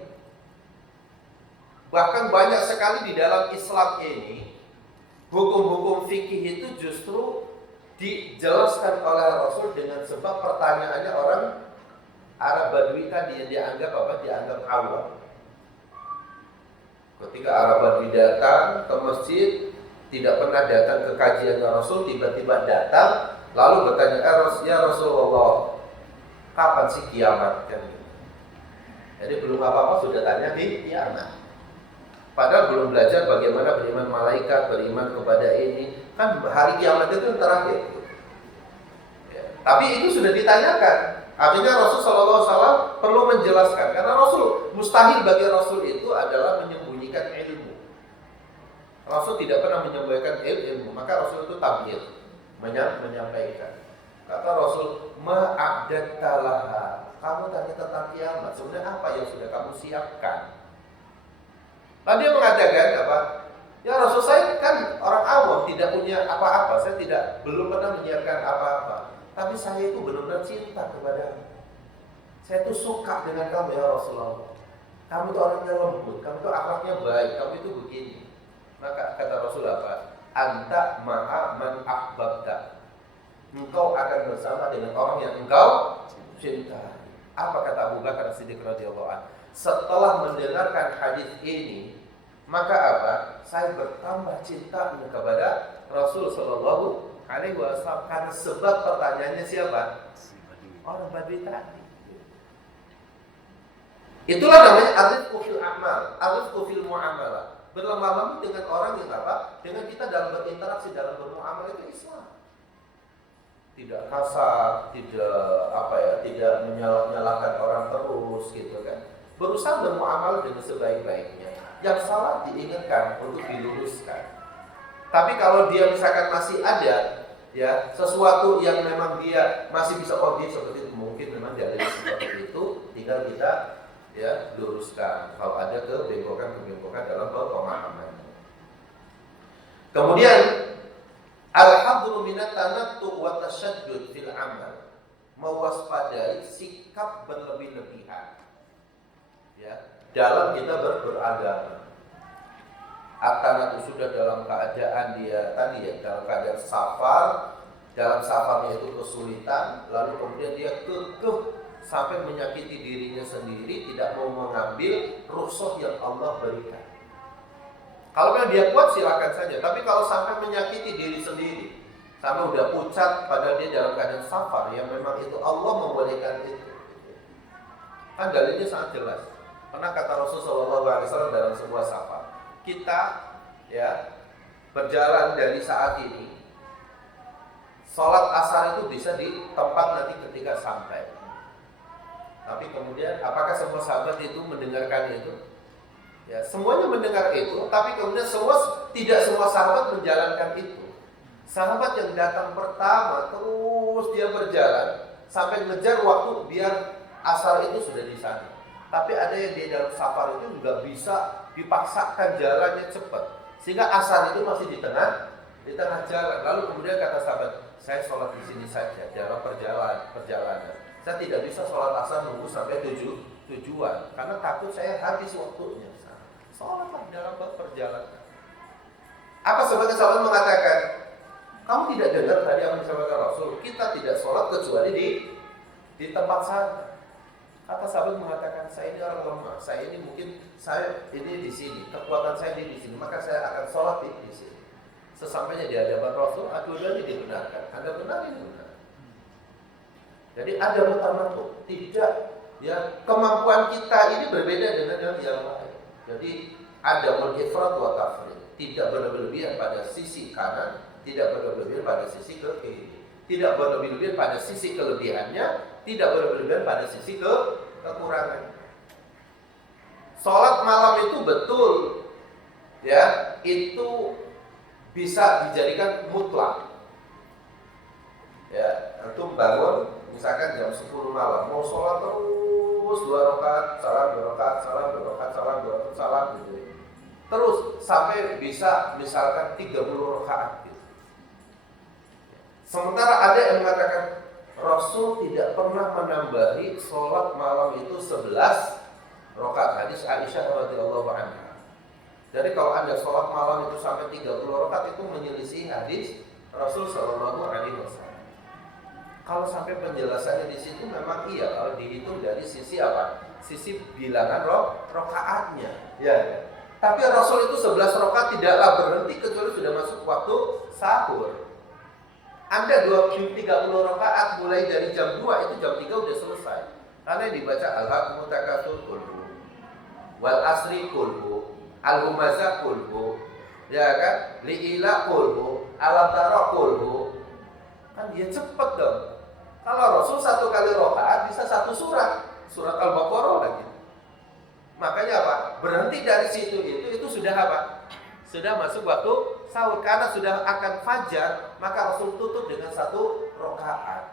Bahkan banyak sekali di dalam Islam ini hukum-hukum fikih itu justru dijelaskan oleh Rasul dengan sebab pertanyaannya orang Arab Badui tadi yang dianggap awam. Ketika Arab Badui datang ke masjid, tidak pernah datang ke kajian Rasul, tiba-tiba datang lalu bertanya, ya Rasulullah, kapan sih kiamat? Kan? Jadi belum apa-apa sudah tanya di kiamat. Padahal belum belajar bagaimana beriman malaikat, beriman kepada ini. Kan hari kiamat itu yang terakhir. Ya. Tapi itu sudah ditanyakan. Akhirnya Rasul SAW perlu menjelaskan. Karena mustahil bagi Rasul itu adalah menyembunyikan ilmu. Rasul tidak pernah menyembunyikan ilmu. Maka Rasul itu tabligh, menyampaikan. Kata Rasul, ma'abdatta laha. Kamu tanya tentang kiamat, sebenarnya apa yang sudah kamu siapkan? Lalu dia mengatakan apa? Ya Rasul, saya kan orang awam, tidak punya apa-apa. Saya belum pernah menyiapkan apa-apa. Tapi saya itu benar-benar cinta kepadamu. Saya itu suka dengan kamu ya Rasulullah. Kamu itu orangnya lembut, kamu itu akhlaknya baik, kamu itu begini. Maka kata Rasul apa? Anta ma'a man ahbabta. Engkau akan bersama dengan orang yang engkau cinta. Apa kata Abu Bakar Siddiq radhiyallahu anhu? Setelah mendengarkan hadis ini, maka apa? Saya bertambah cinta kepada Rasul sallallahu alaihi wasallam karena sebab pertanyaannya siapa? Orang Badui tadi. Itulah namanya arifku fil amal, arifku fil muamalah. Berlama-lama dengan orang yang apa? Dengan kita dalam berinteraksi, dalam bermuamalah itu Islam. Tidak kasar, tidak menyalahkan orang terus gitu kan. Berusaha bermuamalah dengan sebaik-baiknya. Yang salah diingatkan untuk diluruskan. Tapi kalau dia misalkan masih ada ya sesuatu yang memang dia masih bisa seperti itu, mungkin memang dia ada seperti itu, tinggal kita ya luruskan kalau ada kebengkokan dalam pemahaman. Kemudian al-hadru minat tanattu wa tasyaddud fil amal, mewaspadai sikap berlebih-lebihan ya dalam kita beragama. At-tanattu sudah dalam keadaan dia tadi ya dalam keadaan safar, dalam safarnya itu kesulitan, lalu kemudian dia kekeh sampai menyakiti dirinya sendiri, tidak mau mengambil rukhsah yang Allah berikan. Kalau dia kuat silakan saja, tapi kalau sampai menyakiti diri sendiri, sampai udah pucat padahal dia dalam keadaan safar yang memang itu Allah membolehkan itu. Kan dalilnya sangat jelas. Pernah kata Rasulullah SAW dalam sebuah safar, kita ya berjalan dari saat ini, sholat asar itu bisa di tempat nanti ketika sampai. Tapi kemudian apakah semua sahabat itu mendengarkan itu? Ya, semuanya mendengar itu, tapi kemudian tidak semua sahabat menjalankan itu. Sahabat yang datang pertama terus dia berjalan sampai ngejar waktu biar asar itu sudah di sana. Tapi ada yang di dalam safar itu juga bisa dipaksakan jalannya cepat sehingga asar itu masih di tengah jalan. Lalu kemudian kata sahabat, saya sholat di sini saja dalam perjalanan. Saya tidak bisa sholat asar nunggu sampai tujuan karena takut saya habis waktunya. Sholatlah dalam perjalanan. Apa sebagian sahabat mengatakan, kamu tidak dengar tadi apa disampaikan Rasul? Kita tidak sholat kecuali di tempat sana. Kata sahabat mengatakan, saya ini orang lemah, saya ini di sini, kekuatan saya di sini, maka saya akan sholat di sini. Sesampainya di hadapan Rasul, dua-duanya dibenarkan. Anda benar, ini benar. Jadi ada mutamatu, tidak ya kemampuan kita ini berbeda dengan yang lain. Jadi ada ifrat wa tafrid, tidak berlebihan pada sisi kanan, tidak berlebihan pada sisi kiri, tidak berlebihan pada sisi kelebihannya, tidak berlebihan pada sisi kekurangan. Sholat malam itu betul, ya itu bisa dijadikan mutlak. Ya, antum bangun misalkan jam 10 malam mau sholat terus 2 rakaat, salam 2 rakaat, salam 2 rakaat, salam 2 rakaat, salam gitu. Terus sampai bisa misalkan 30 rakaat gitu. Sementara ada yang mengatakan Rasul tidak pernah menambahi sholat malam itu 11 rakaat. Hadis Aisyah radhiyallahu anha. Jadi kalau Anda sholat malam itu sampai 30 rakaat itu menyelisih hadis Rasul sallallahu alaihi wasallam. Kalau sampai penjelasannya di situ memang iya kalau dihitung dari sisi apa? Sisi bilangan rakaatnya. Ya. Tapi Rasul itu 11 rakaat tidaklah berhenti kecuali sudah masuk waktu sahur. Anda 30 rakaat mulai dari jam 2 itu jam 3 udah selesai. Karena dibaca al-haqqu takatsur kullu wal asri kullu al-humazah kullu, ya kan? Li'ila kullu alam tara kullu. Kan dia cepet dong. Kalau Rasul 1 kali rakaat bisa 1 surat Al-Baqarah lagi. Makanya apa? Berhenti dari situ itu sudah apa? Sudah masuk waktu sahur karena sudah akan fajar, maka Rasul tutup dengan 1 rakaat.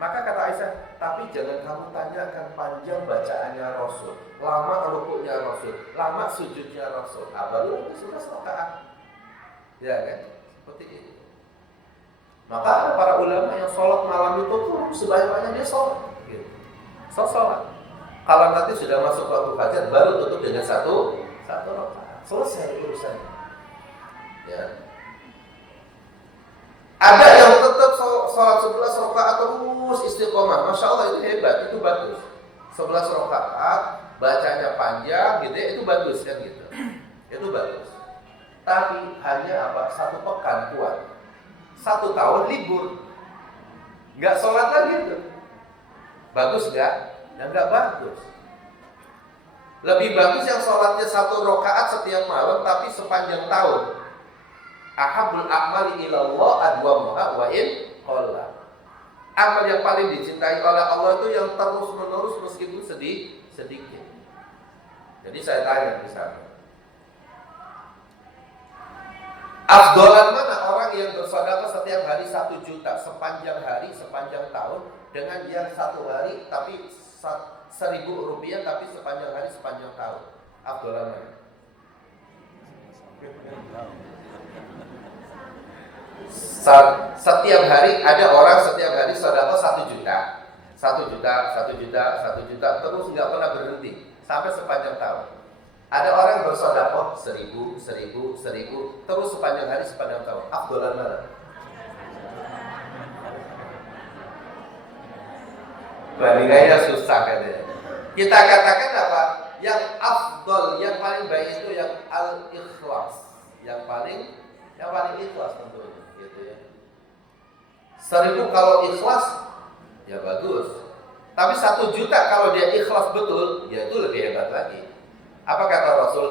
Maka kata Aisyah, tapi jangan kamu tanyakan panjang bacaannya Rasul, lama rukuknya Rasul, lama sujudnya Rasul. Baru itu sudah rakaat. Ya kan? Seperti itu. Maka ada para ulama yang sholat malam itu tuh sebanyak-banyaknya dia sholat gitu. Sholat. Kalau nanti sudah masuk waktu fajar baru tutup dengan 1 rakaat. Selesai urusannya. Ya. Ada yang tetap sholat 11 rakaat terus istiqomah. Masya Allah itu hebat, itu bagus. 11 rakaat, bacanya panjang gitu ya, itu bagus kan gitu. Itu bagus. Tapi hanya apa? 1 pekan kuat. 1 tahun libur, nggak sholat lagi tuh. Bagus nggak? Ya nggak bagus. Lebih bagus yang sholatnya 1 rakaat setiap malam tapi sepanjang tahun. Ahabul a'mali ilallah adwamuha wa in qalla. Amal yang paling dicintai oleh Allah itu yang terus menerus meskipun sedikit. Jadi saya tanya misalnya, afdolan mana orang yang bersedekah setiap hari 1 juta sepanjang hari, sepanjang tahun, dengan yang 1 hari tapi 1.000 rupiah tapi sepanjang hari, sepanjang tahun? Afdolan mana? Setiap hari ada orang setiap hari sedekah 1 juta, 1 juta, 1 juta, 1 juta terus nggak pernah berhenti sampai sepanjang tahun. Ada orang bersedekah 1.000, 1.000, 1.000 terus sepanjang hari, sepanjang tahun. Afdolan mana? Bandingannya susah katanya. Kita katakan apa? Yang afdol, yang paling baik itu yang al-ikhlas, yang paling ikhlas tentunya, gitu ya. 1.000 kalau ikhlas, ya bagus. Tapi 1 juta kalau dia ikhlas betul, ya itu lebih hebat lagi. Apa kata Rasul?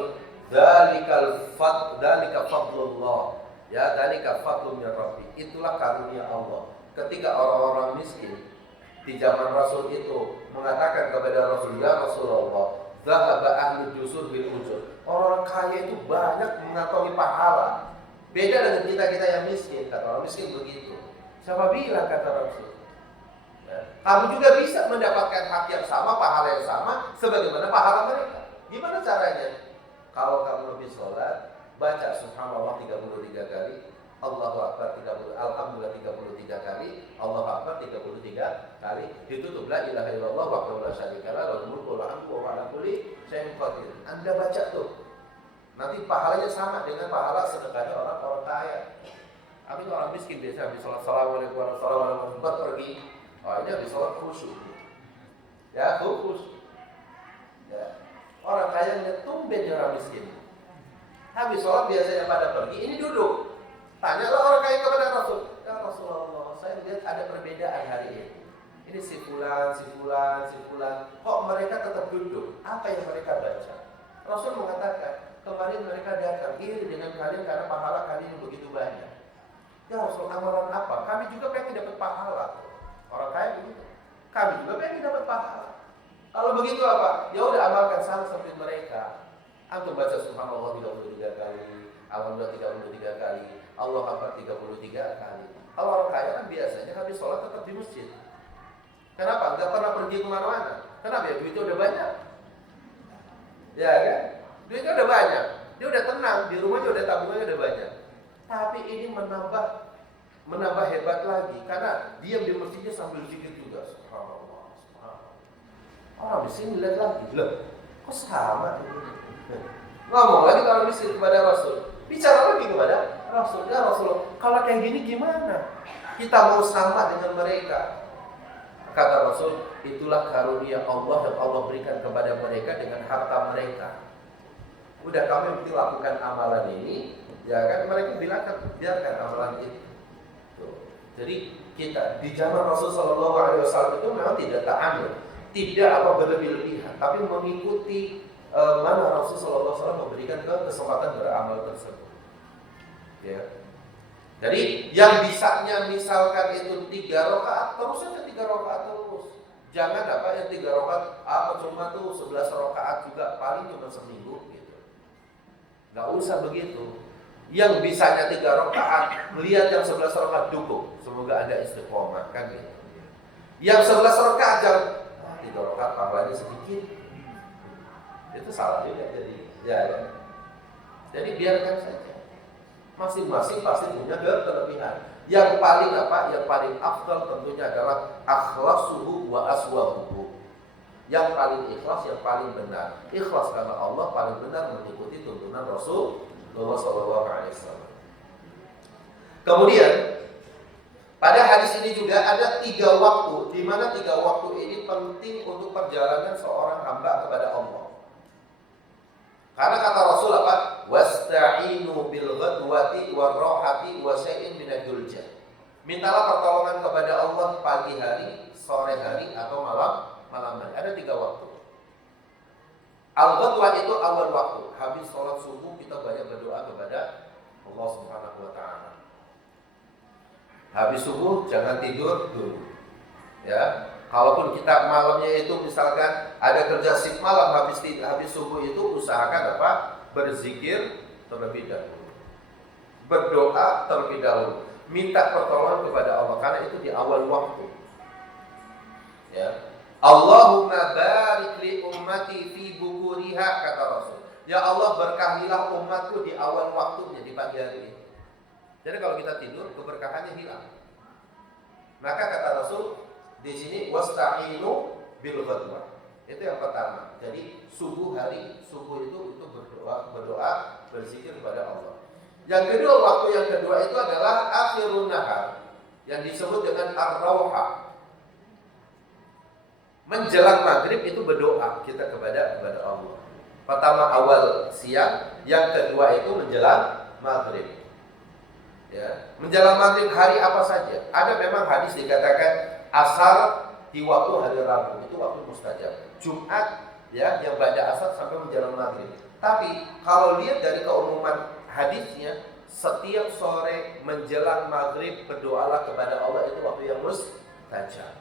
Dzalika fadlullah. Ya, dzalika fadlun min Rabbi. Itulah karunia Allah. Ketika orang-orang miskin di zaman Rasul itu mengatakan kepada Rasul, ya Rasulullah, Dhahaba ahli dusur bil ujur. Orang kaya itu banyak mengantongi pahala. Beda dengan kita yang miskin. Kata orang miskin begitu. Siapa bilang, kata Rasul? Kamu juga bisa mendapatkan hak yang sama, pahala yang sama, sebagaimana pahala mereka. Gimana caranya? Kalau kamu lebih sholat, baca subhanallah 33 kali, Allahu Akbar 30, Alhamdulillah 33 kali, Allahu Akbar 33 kali. Ditutup la ilaha illallah wahdahu la syarikalah lahul mulku wa lahul hamdu wa huwa ala kulli syai'in qadir. Anda baca tuh. Nanti pahalanya sama dengan pahala sedekahnya orang-orang kaya. Tapi orang miskin biasa habis sholat assalamualaikum warahmatullahi wabarakatuh pergi. Oh, ini habis sholat khusyuk. Ya, khusyuk. Ya. Orang kaya ngeliat tumben orang miskin. Habis sholat biasanya pada pergi, ini duduk. Tanyalah orang kaya kepada Rasul. Ya Rasulullah, saya lihat ada perbedaan hari ini. Ini si fulan. Kok mereka tetap duduk? Apa yang mereka baca? Rasul mengatakan, kemarin mereka datang iri dengan kalian karena pahala kalian yang begitu banyak. Ya Rasul, amalan apa? Kami juga pengen dapat pahala. Orang kaya begitu. Kami juga pengen dapat pahala. Kalau begitu apa? Ya udah amalkan sama seperti mereka. Antum baca subhanallah 33 kali, alhamdulillah 33 kali, Allah Akbar 33 kali. Kalau orang kaya kan biasanya habis sholat tetap di masjid. Kenapa? Enggak pernah pergi kemana-mana. Kenapa ya? Duitnya udah banyak. Ya kan? Duitnya udah banyak. Dia udah tenang, di rumahnya udah tabungannya udah banyak. Tapi ini menambah hebat lagi karena diam di masjidnya sambil zikir juga. Subhanallah. Orang di sini lihat lagi, loh, kok sama? Ngomong lagi kalau miskin kepada Rasul, bicara lagi kepada Rasul. Ya Rasulullah, kalau kayak gini gimana? Kita mau sama dengan mereka? Kata Rasul, itulah karunia Allah yang Allah berikan kepada mereka dengan harta mereka. Udah kamu yang penting lakukan amalan ini, ya kan? Mereka biarkan amalan itu. Jadi kita di zaman Rasul Shallallahu Alaihi Wasallam itu memang tidak ta'amul, tidak berlebih-lebihan, tapi mengikuti mana Rasul Shallallahu Alaihi Wasallam memberikan kesempatan beramal tersebut. Ya. Jadi yang bisanya misalkan itu 3 rakaat, terus saja 3 rakaat terus. Jangan yang 3 rakaat, cuma tuh 11 rakaat juga paling cuma seminggu gitu. Nggak usah begitu. Yang bisanya 3 rakaat, melihat yang 11 rakaat dukung. Semoga Anda istiqomah kan gitu. Yang 11 rakaat jangan 3 rakaat pahalanya sedikit. Itu salah juga jadi. Jadi biarkan saja. Masing-masing pasti punya kelebihan. Yang paling Yang paling afdal tentunya adalah akhlasuhu wa aswabuhu. Yang paling ikhlas, yang paling benar. Ikhlas karena Allah, paling benar mengikuti tuntunan Rasulullah SAW. Kemudian pada hadis ini juga ada 3 waktu, di mana 3 waktu ini penting untuk perjalanan seorang hamba kepada Allah. Karena kata Rasul apa? Wasta'inu bil ghadwati war rohati wa syai'in minad dulja. Mintalah pertolongan kepada Allah pagi hari, sore hari atau malam hari. Ada 3 waktu. Al-ghadwah itu awal waktu. Habis sholat subuh kita banyak berdoa kepada Allah Subhanahu wa taala. Habis subuh jangan tidur dulu. Ya. Kalaupun kita malamnya itu misalkan ada kerja shift malam, habis subuh itu usahakan berzikir terlebih dahulu, berdoa terlebih dahulu, minta pertolongan kepada Allah karena itu di awal waktu. Ya, Allahumma barik li ummati fi bukuriha, kata Rasul. Ya Allah, berkahilah umatku di awal waktunya, di pagi hari ini. Jadi kalau kita tidur, keberkahannya hilang. Maka kata Rasul di sini wasta'inu bil ghadwah. Itu yang pertama. Jadi subuh itu berdoa, berzikir kepada Allah. Yang kedua, waktu yang kedua itu adalah akhirun nahar, yang disebut dengan ar-rauha. Menjelang maghrib itu berdoa kita kepada Allah. Pertama awal siang, yang kedua itu menjelang maghrib. Ya, menjelang maghrib hari apa saja. Ada memang hadis dikatakan asar di waktu hari Rabu itu waktu mustajab. Jumat ya yang pada asar sampai menjelang maghrib. Tapi kalau lihat dari keumuman hadisnya, setiap sore menjelang maghrib berdoalah kepada Allah, itu waktu yang mustajab.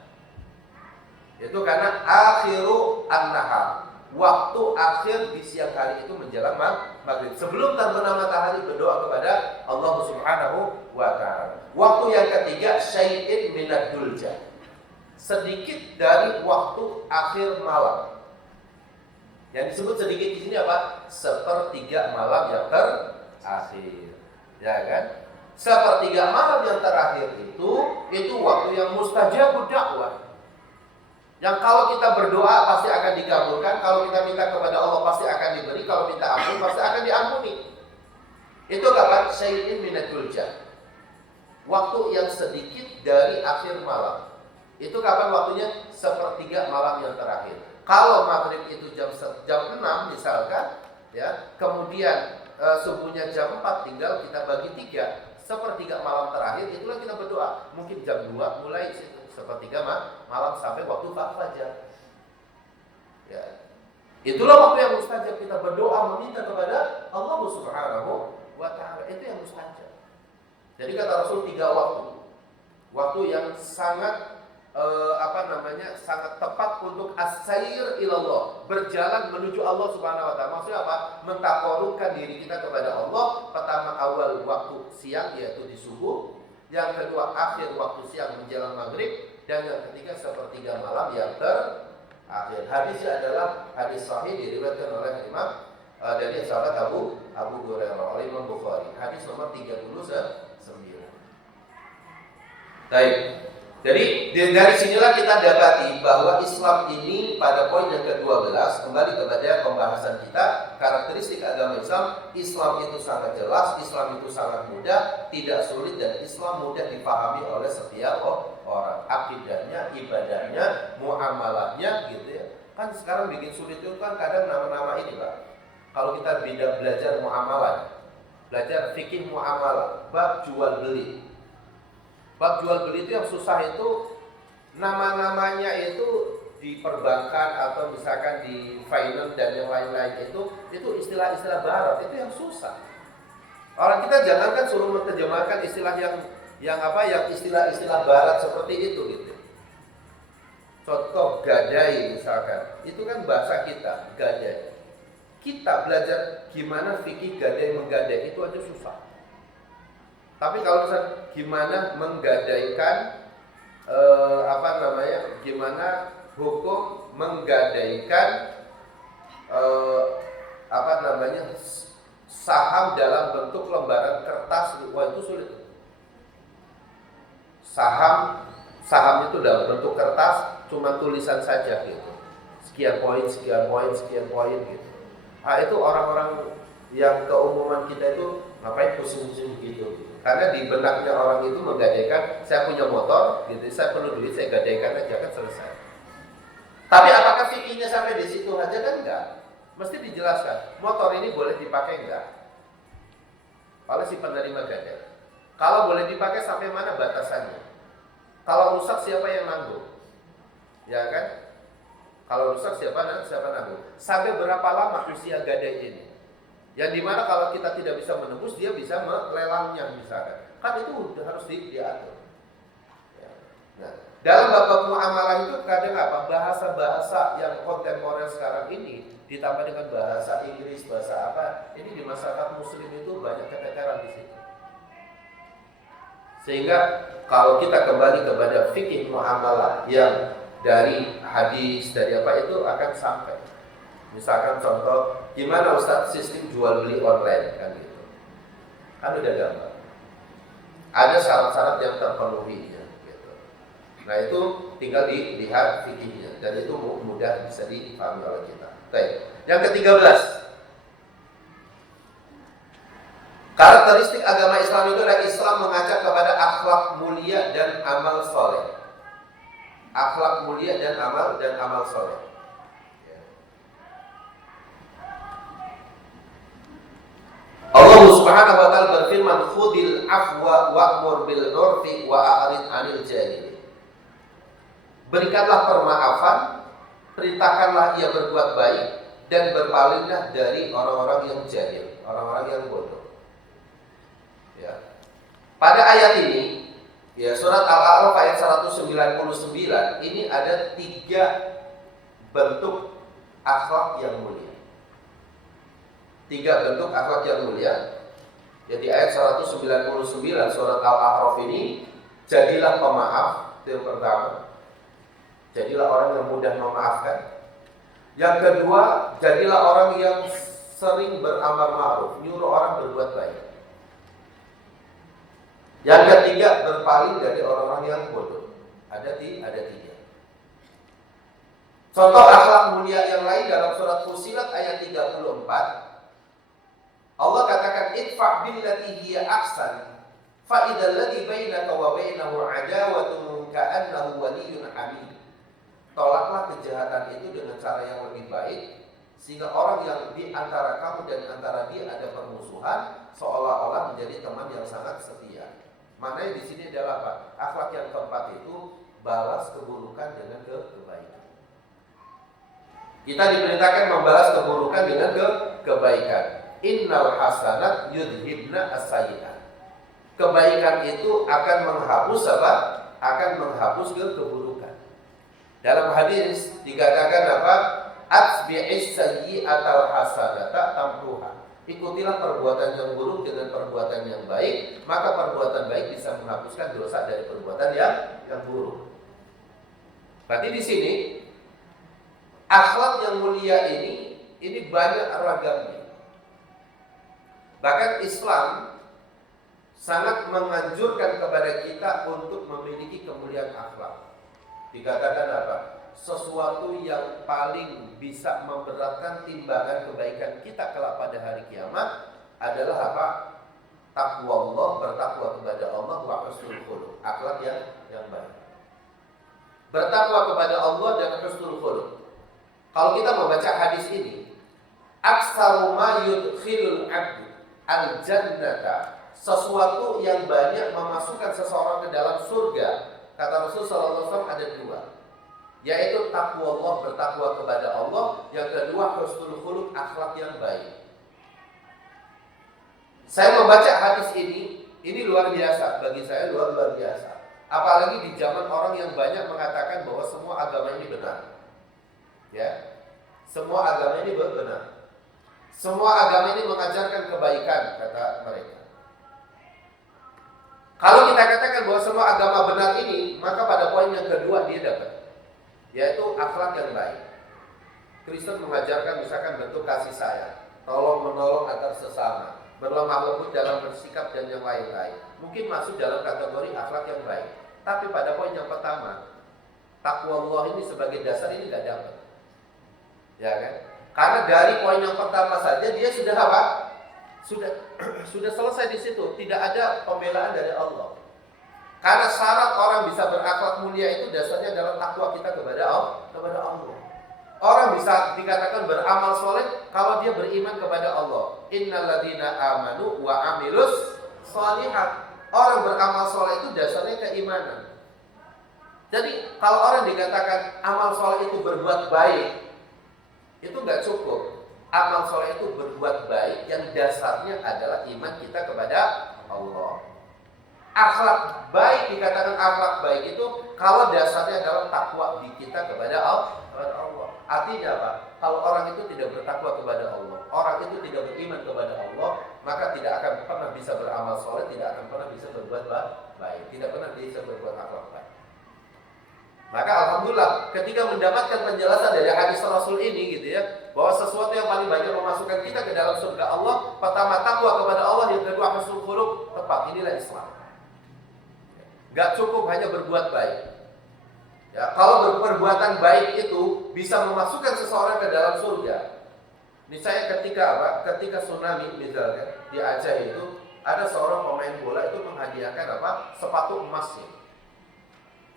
Itu karena akhiru an-nahar, waktu akhir di siang hari itu menjelang maghrib. Sebelum terbenam matahari berdoa kepada Allah Subhanahu wa taala. Waktu yang ketiga syai'in minad dulja. Sedikit dari waktu akhir malam. Yang disebut sedikit di sini apa? Sepertiga malam yang terakhir. Ya kan? Sepertiga malam yang terakhir itu waktu yang mustajabud dakwah. Yang kalau kita berdoa pasti akan dikabulkan, kalau kita minta kepada Allah pasti akan diberi, kalau minta ampun pasti akan diampuni. Itu kapan? Syai'in minadul jah. Waktu yang sedikit dari akhir malam. Itu kapan waktunya? Sepertiga malam yang terakhir. Kalau maghrib itu jam 6 misalkan, ya, kemudian subuhnya jam 4 tinggal kita bagi 3, sepertiga malam terakhir itulah kita berdoa. Mungkin jam 2 mulai sepertiga malam sampai waktu fajar. Ya. Itulah waktu yang mustajab, kita berdoa meminta kepada Allah Subhanahu wa taala. Itu yang mustajab. Jadi kata Rasul 3 waktu. Waktu yang sangat sangat tepat untuk as-sair ilallah, berjalan menuju Allah Subhanahu wa taala. Maksudnya apa? Mentakorubkan diri kita kepada Allah. Pertama awal waktu siang yaitu di subuh, yang kedua akhir waktu siang menjelang maghrib, dan yang ketiga sepertiga malam yang terakhir. Hadisnya adalah hadis sahih diriwayatkan oleh Imam dari sahabat Abu Hurairah oleh Imam Bukhari. Hadis nomor 39. Baik. Jadi dari sinilah kita dapati bahwa Islam ini pada poin yang ke-12, kembali kepada pembahasan kita, karakteristik agama Islam. Islam itu sangat jelas, Islam itu sangat mudah, tidak sulit, dan Islam mudah dipahami oleh setiap orang. Akidahnya, ibadahnya, muamalahnya gitu ya. Kan sekarang bikin sulit itu kan kadang nama-nama ini Pak. Kalau kita belajar muamalah, belajar fikih muamalah, bab jual beli. Bab jual beli itu yang susah itu nama-namanya itu di perbankan atau misalkan di finance dan yang lain-lain itu istilah-istilah barat, itu yang susah. Orang kita jangankan suruh menerjemahkan istilah yang istilah-istilah barat seperti itu gitu. Contoh gadai misalkan, itu kan bahasa kita, gadai. Kita belajar gimana fikih gadai menggadai itu aja susah. Tapi kalau misalnya gimana menggadaikan gimana hukum menggadaikan saham dalam bentuk lembaran kertas, wah itu sulit. Saham itu dalam bentuk kertas cuma tulisan saja gitu. Sekian poin gitu. Nah, itu orang-orang yang keumuman kita itu ngapain pusing-pusing gitu. Karena di benaknya orang itu menggadaikan, saya punya motor gitu, saya perlu duit, saya gadaikan aja kan selesai. Tapi apakah fikihnya sampai di situ aja kan enggak? Mesti dijelaskan, motor ini boleh dipakai enggak? Kalau si penerima gadai. Kalau boleh dipakai sampai mana batasannya? Kalau rusak siapa yang nanggung? Ya kan? Kalau rusak siapa nanggung? Sampai berapa lama usia gadai ini? Yang dimana kalau kita tidak bisa menembus, dia bisa melelangnya misalkan. Kan itu harus diatur. Ya. Nah, dalam bab muamalah itu kadang bahasa-bahasa yang kontemporer sekarang ini ditambah dengan bahasa Inggris, bahasa apa? Ini di masyarakat Muslim itu banyak keteteran di situ. Sehingga kalau kita kembali kepada fikih muamalah yang dari hadis dari apa itu akan sampai. Misalkan contoh, gimana Ustaz sistem jual beli online kan gitu. Kan udah gampang. Ada syarat-syarat yang terpenuhi ya, gitu. Nah itu tinggal dilihat fikihnya dan itu mudah bisa dipahami oleh kita. Baik. Yang ke-13. Karakteristik agama Islam itu adalah Islam mengajak kepada akhlak mulia dan amal soleh. Akhlak mulia dan amal soleh. Allah Subhanahu wa taala berfirman, "Khudil afwa wa'mur bil 'urfi wa a'rid 'anil jahilin." Berikanlah permaafan, perintahkanlah ia berbuat baik, dan berpalinglah dari orang-orang yang jahil, orang-orang yang bodoh. Ya. Pada ayat ini, ya surat Al-A'raf ayat 199, ini ada 3 bentuk akhlak yang mulia. 3 bentuk akhlak yang mulia. Jadi ayat 199 surat Al-A'raf ini, jadilah pemaaf, itu yang pertama. Jadilah orang yang mudah memaafkan. Yang kedua, jadilah orang yang sering beramar ma'ruf, nyuruh orang berbuat baik. Yang ketiga, berpaling dari orang-orang yang bodoh. Ada 3. Contoh akhlak mulia yang lain dalam surat Fussilat ayat 34. Allah katakan, idfa' billati hiya ahsan fa idzal ladzi bainaka wa bainahu adawatun ka'annahu waliyyun hamid. Tolaklah kejahatan itu dengan cara yang lebih baik, sehingga orang yang di antara kamu dan antara dia ada permusuhan seolah-olah menjadi teman yang sangat setia. Maknanya di sini adalah apa? Akhlak yang keempat itu balas keburukan dengan kebaikan. Kita diperintahkan membalas keburukan dengan kebaikan. Innal hasanat yudhibna as-sayyi'at. Kebaikan itu akan menghapus apa? Akan menghapus keburukan. Dalam hadis dikatakan apa? Atbi'is sayyi'atal hasanata tamruha. Ikutilah perbuatan yang buruk dengan perbuatan yang baik, maka perbuatan baik bisa menghapuskan dosa dari perbuatan yang buruk. Berarti di sini akhlak yang mulia ini banyak ragamnya. Bahkan Islam sangat menganjurkan kepada kita untuk memiliki kemuliaan akhlak. Dikatakan apa? Sesuatu yang paling bisa memberatkan timbangan kebaikan kita kelak pada hari kiamat adalah apa? Takwa Allah, bertakwa kepada Allah, wa husnul khuluq, akhlak yang baik. Bertakwa kepada Allah dan husnul khuluq. Kalau kita membaca hadis ini, aksaru ma yudkhilul 'abdu al-jannata, sesuatu yang banyak memasukkan seseorang ke dalam surga. Kata Rasulullah SAW ada 2, yaitu takwa Allah, bertakwa kepada Allah. Yang kedua, husnul khuluq, akhlak yang baik. Saya membaca hadis ini luar biasa, bagi saya luar biasa. Apalagi di zaman orang yang banyak mengatakan bahwa semua agama ini benar. Ya, semua agama ini benar. Semua agama ini mengajarkan kebaikan, kata mereka. Kalau kita katakan bahwa semua agama benar ini, maka pada poin yang kedua dia dapat, yaitu akhlak yang baik. Kristen mengajarkan misalkan bentuk kasih sayang, tolong menolong antar sesama, berlemah lembut dalam bersikap dan yang lain-lain. Mungkin masuk dalam kategori akhlak yang baik. Tapi pada poin yang pertama, takwa Allah ini sebagai dasar ini tidak dapat. Ya kan? Karena dari poin yang pertama saja dia sudah apa? Sudah selesai di situ. Tidak ada pembelaan dari Allah. Karena syarat orang bisa berakhlak mulia itu dasarnya adalah takwa kita kepada Allah. Orang bisa dikatakan beramal soleh kalau dia beriman kepada Allah. Innalladzina amanu wa amilus sholihat. Orang beramal soleh itu dasarnya keimanan. Jadi kalau orang dikatakan amal soleh itu berbuat baik, itu nggak cukup. Amal soleh itu berbuat baik yang dasarnya adalah iman kita kepada Allah. Akhlak baik, dikatakan akhlak baik itu kalau dasarnya adalah takwa di kita kepada Allah. Artinya apa? Kalau orang itu tidak bertakwa kepada Allah, orang itu tidak beriman kepada Allah, maka tidak akan pernah bisa beramal soleh, tidak akan pernah bisa berbuat baik, tidak pernah bisa berbuat akhlak baik. Maka alhamdulillah ketika mendapatkan penjelasan dari hadis Rasul ini gitu ya, bahwa sesuatu yang paling banyak memasukkan kita ke dalam surga Allah, pertama takwa kepada Allah, yang kedua husnul khuluq, tepat, inilah Islam. Gak cukup hanya berbuat baik. Ya, kalau berperbuatan baik itu bisa memasukkan seseorang ke dalam surga. Misalnya ketika tsunami misalnya di Aceh itu ada seorang pemain bola itu menghadiahkan sepatu emasnya.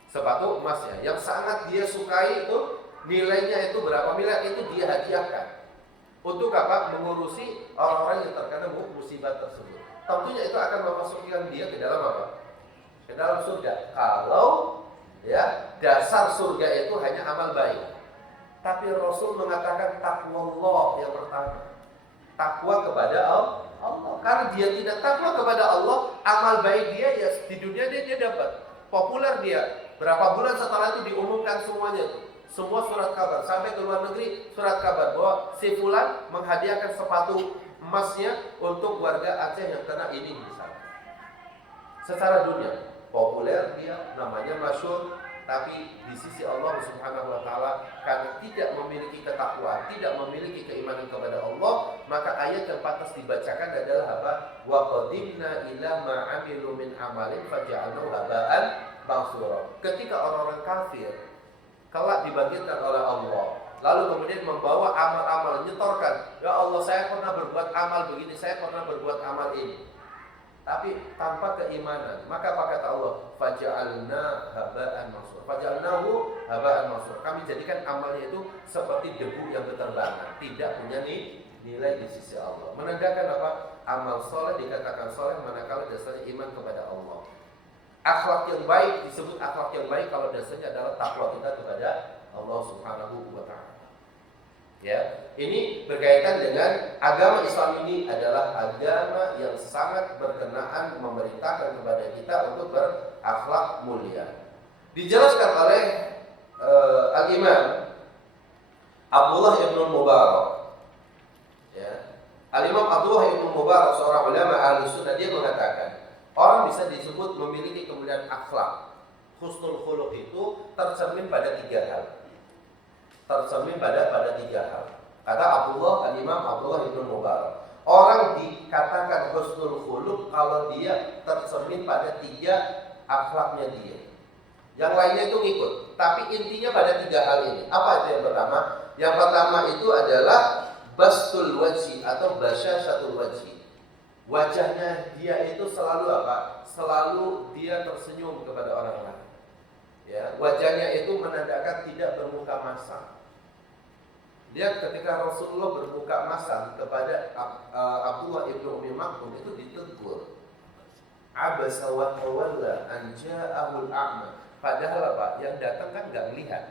Sepatu emasnya yang sangat dia sukai itu, nilainya itu berapa miliar, itu dia hadiahkan. Untuk mengurusi orang-orang yang terkena musibah tersebut. Tentunya itu akan memasukkan dia ke dalam ke dalam surga. Kalau dasar surga itu hanya amal baik. Tapi Rasul mengatakan takwa Allah yang pertama. Takwa kepada Allah. Karena dia tidak takwa kepada Allah, amal baik dia di dunia dia dapat. Populer dia. Berapa bulan setelah itu diumumkan semuanya tuh. Semua surat kabar, sampai ke luar negeri surat kabar bahwa si fulan menghadiahkan sepatu emasnya untuk warga Aceh yang kena ini misalnya. Secara dunia populer dia, namanya masyhur, tapi di sisi Allah Subhanahu wa taala karena tidak memiliki ketakwaan, tidak memiliki keimanan kepada Allah, maka ayat yang pantas dibacakan adalah apa? Wa qadimna ila ma 'amilu min amalin faj'alnahu haba'an mansura. Ketika orang-orang kafir kelak dibangkitkan oleh Allah, lalu kemudian membawa amal-amal, nyetorkan, ya Allah saya pernah berbuat amal begini, saya pernah berbuat amal ini, tapi tanpa keimanan, maka apa kata Allah? Faja'alna haba'an mansura. Faja'alnahu haba'an mansura. Kami jadikan amalnya itu seperti debu yang berterbangan, tidak punya nilai di sisi Allah. Menandakan apa? Amal soleh dikatakan soleh manakala dasarnya iman kepada Allah. Akhlak yang baik disebut akhlak yang baik kalau dasarnya adalah takwa kita kepada Allah Subhanahu wa taala. Ya, ini berkaitan dengan agama Islam ini adalah agama yang sangat berkenaan memerintahkan kepada kita untuk berakhlak mulia. Dijelaskan oleh Al-Imam Abdullah ibn Mubarak. Ya. Al-Imam Abdullah ibn Mubarak seorang ulama ahli sunnah, dia mengatakan orang bisa disebut memiliki kemuliaan akhlak. Husnul khuluq itu tercermin pada 3 hal. Tercermin pada 3 hal. Kata Abdullah, Al-Imam Abdullah ibn Mubarak, orang dikatakan husnul khuluq kalau dia tercermin pada 3 akhlaknya dia. Yang lainnya itu ngikut, tapi intinya pada 3 hal ini. Apa itu yang pertama? Yang pertama itu adalah bastul wajhi atau basyashatul wajhi. Wajahnya dia itu selalu apa? Selalu dia tersenyum kepada orang lain. Ya, wajahnya itu menandakan tidak bermuka masam. Lihat ketika Rasulullah bermuka masam kepada Abdullah ibnu Ummi Maktum itu ditegur. Abasa wa tawalla an ja'ahul a'ma. Padahal apa? Yang datang kan enggak melihat.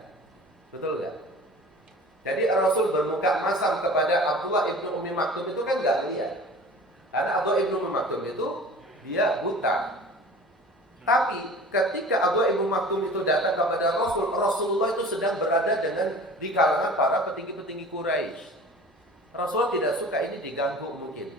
Betul enggak? Jadi Rasul bermuka masam kepada Abdullah ibnu Ummi Maktum itu kan enggak melihat. Karena Abdullah ibnu Ummi Maktum itu dia buta. Tapi ketika Abdullah ibnu Maktum itu datang kepada Rasul, Rasulullah itu sedang berada di kalangan para petinggi-petinggi Quraisy. Rasulullah tidak suka ini diganggu mungkin.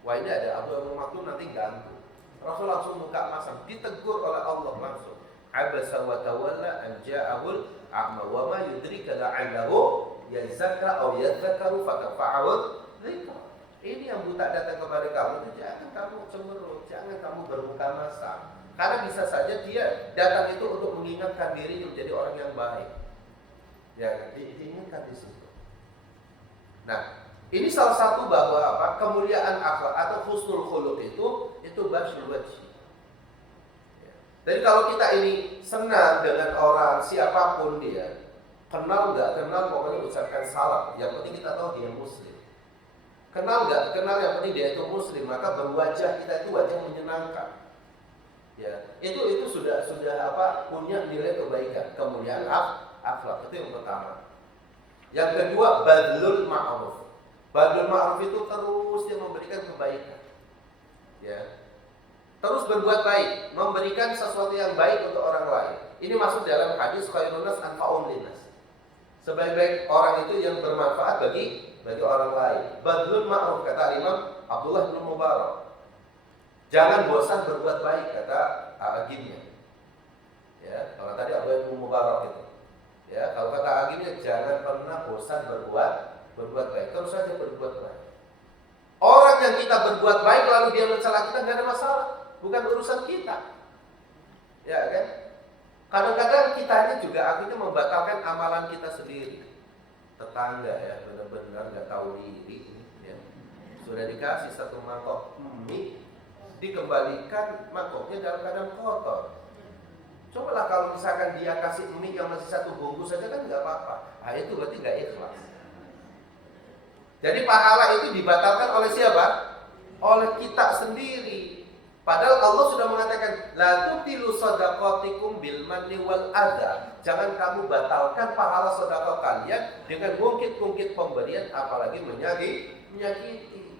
Wah, ini ada Abdullah ibnu Maktum nanti ganggu. Rasul langsung muka masam, ditegur oleh Allah langsung. Abasa wa tawalla an ja'ahul a'ma wa ma yudrika la'allahu yazakka aw yadhakkaru fatafa'al dzikra. Ini yang buta datang kepada kamu, jangan kamu cemberut, jangan kamu bermuka masam. Karena bisa saja dia datang itu untuk mengingatkan diri menjadi orang yang baik. Ya, diingatkan di situ. Nah, ini salah satu bahwa apa? Kemuliaan akhlak atau husnul khuluq itu basyul wajhi. Ya. Jadi kalau kita ini senang dengan orang siapapun dia, kenal nggak kenal pokoknya ucapkan salam. Yang penting kita tahu dia muslim. Kenal nggak kenal yang penting dia itu muslim, maka berwajah kita itu wajah menyenangkan. Ya, itu sudah apa? Punya nilai kebaikan, kemuliaan akhlak. Itu yang pertama. Yang kedua, badlul ma'ruf. Badlul ma'ruf itu terus dia memberikan kebaikan. Ya. Terus berbuat baik, memberikan sesuatu yang baik untuk orang lain. Ini masuk dalam hadis khairun nas anfa'un linnas. Sebaik-baik orang itu yang bermanfaat bagi orang lain. Badlul ma'ruf kata Imam Abdullah bin Mubarak. Jangan bosan berbuat baik kata agimnya. Ya, kalau tadi Abdullah bin Mubarak itu. Ya, kalau kata agimnya jangan pernah bosan berbuat baik. Terus saja berbuat baik. Orang yang kita berbuat baik lalu dia mencela kita enggak ada masalah, bukan urusan kita. Ya kan? Kadang-kadang kitanya juga akhirnya membatalkan amalan kita sendiri. Tetangga ya, benar-benar enggak tahu diri ya. Sudah dikasih 1 mangkok mie, dikembalikan mangkoknya dalam keadaan kotor. Cobalah kalau misalkan dia kasih mie yang masih 1 bungkus saja kan nggak apa-apa. Nah, itu berarti nggak ikhlas. Jadi pahala itu dibatalkan oleh siapa? Oleh kita sendiri. Padahal Allah sudah mengatakan la tubtilu shadaqatikum bil manni wal adza. Jangan kamu batalkan pahala sedekah kalian dengan ngungkit-ngungkit pemberian, apalagi menyakiti.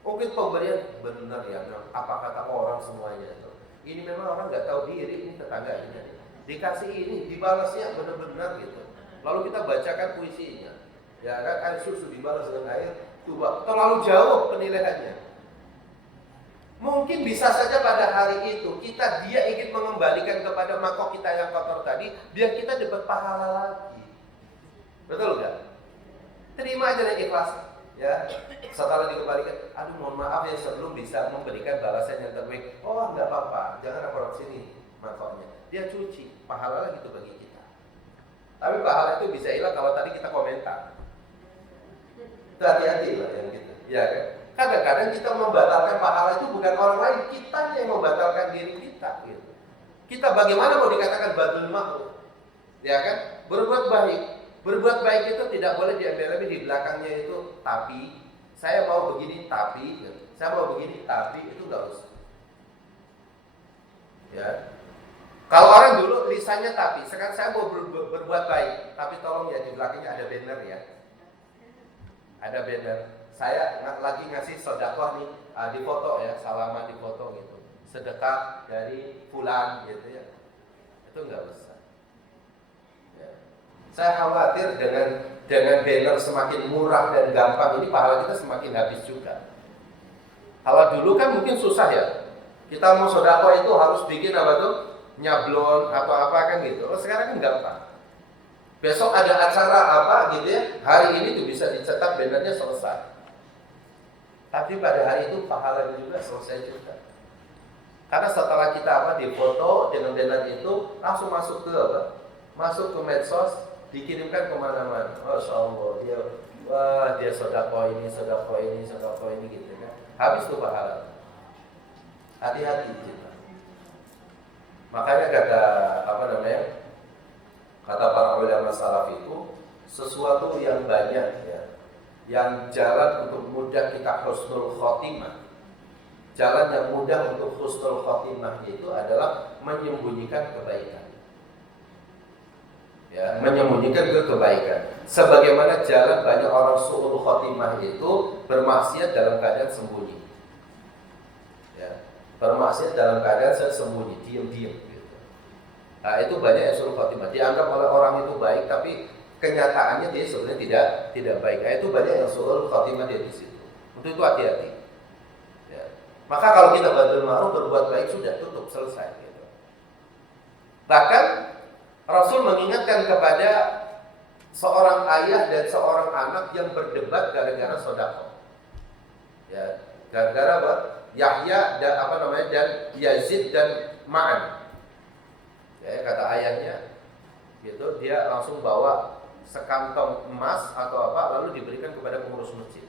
Mungkin pemberian benar ya, apa kata orang semuanya itu. Ini memang orang nggak tahu diri, ini tetangganya. Dikasih ini, dibalasnya benar-benar gitu. lalu kita bacakan puisinya. Ya kan, air susu dibalas dengan air tuba. Terlalu jauh penilaiannya. Mungkin bisa saja pada hari itu dia ingin mengembalikan kepada mangkok kita yang kotor tadi, biar kita dapat pahala lagi. Betul nggak? Terima aja dengan ikhlas. Ya, setelah dikembalikan, aduh mohon maaf ya sebelum bisa memberikan balasan yang terbaik. Oh nggak apa-apa, jangan aku sini mangkoknya. Dia cuci, pahala lagi itu bagi kita. Tapi pahala itu bisa hilang kalau tadi kita komentar. Hati-hati lah yang gitu, ya kan? Kadang-kadang kita membatalkan pahala itu bukan orang lain, kita yang membatalkan diri kita. Gitu. Kita bagaimana mau dikatakan badul ma'ruf, ya kan? Berbuat baik. Berbuat baik itu tidak boleh diambil-ambil di belakangnya itu tapi saya mau begini tapi saya mau begini tapi itu nggak usah. Ya. Kalau orang dulu lisannya tapi sekarang saya mau berbuat baik tapi tolong ya di belakangnya ada banner ya. Ada banner. Saya lagi ngasih sedekah nih di foto ya, salaman di foto gitu. Sedekah dari fulan gitu ya. Itu nggak usah. Saya khawatir dengan banner semakin murah dan gampang ini pahala kita semakin habis juga. Kalau dulu kan mungkin susah ya. Kita mau sedekah itu harus bikin apa tuh? Nyablon atau apa kan gitu. Oh, sekarang kan gampang. Besok ada acara apa gitu ya. Hari ini tuh bisa dicetak bannernya selesai. Tapi pada hari itu pahalanya juga selesai juga. Karena setelah kita difoto dengan banner itu langsung masuk ke Masuk ke medsos, dikirimkan kemana-mana. Masya Allah, dia sedekah ini gitu kan. Habis tuh pahala. Hati-hati kita. Makanya kata para ulama salaf itu sesuatu yang banyak ya, yang jalan untuk mudah kita husnul khotimah. Jalan yang mudah untuk husnul khotimah itu adalah menyembunyikan kebaikan. Ya, menyembunyikan kebaikan. Sebagaimana jalan banyak orang su'ul khotimah itu bermaksiat dalam keadaan sembunyi. Ya, bermaksiat dalam keadaan sembunyi, diam-diam gitu. Nah, itu banyak yang su'ul khotimah. Dianggap oleh orang itu baik tapi kenyataannya dia sebenarnya tidak baik. Nah, itu banyak yang su'ul khotimah dia di situ. Untuk itu hati-hati. Ya. Maka kalau kita badul ma'ruf berbuat baik sudah tutup selesai gitu. Bahkan Rasul mengingatkan kepada seorang ayah dan seorang anak yang berdebat gara-gara sedekah. Ya, gara-gara apa? Yahya dan Yazid dan Ma'an. Ya, kata ayahnya gitu, dia langsung bawa sekantong emas atau apa lalu diberikan kepada pengurus masjid.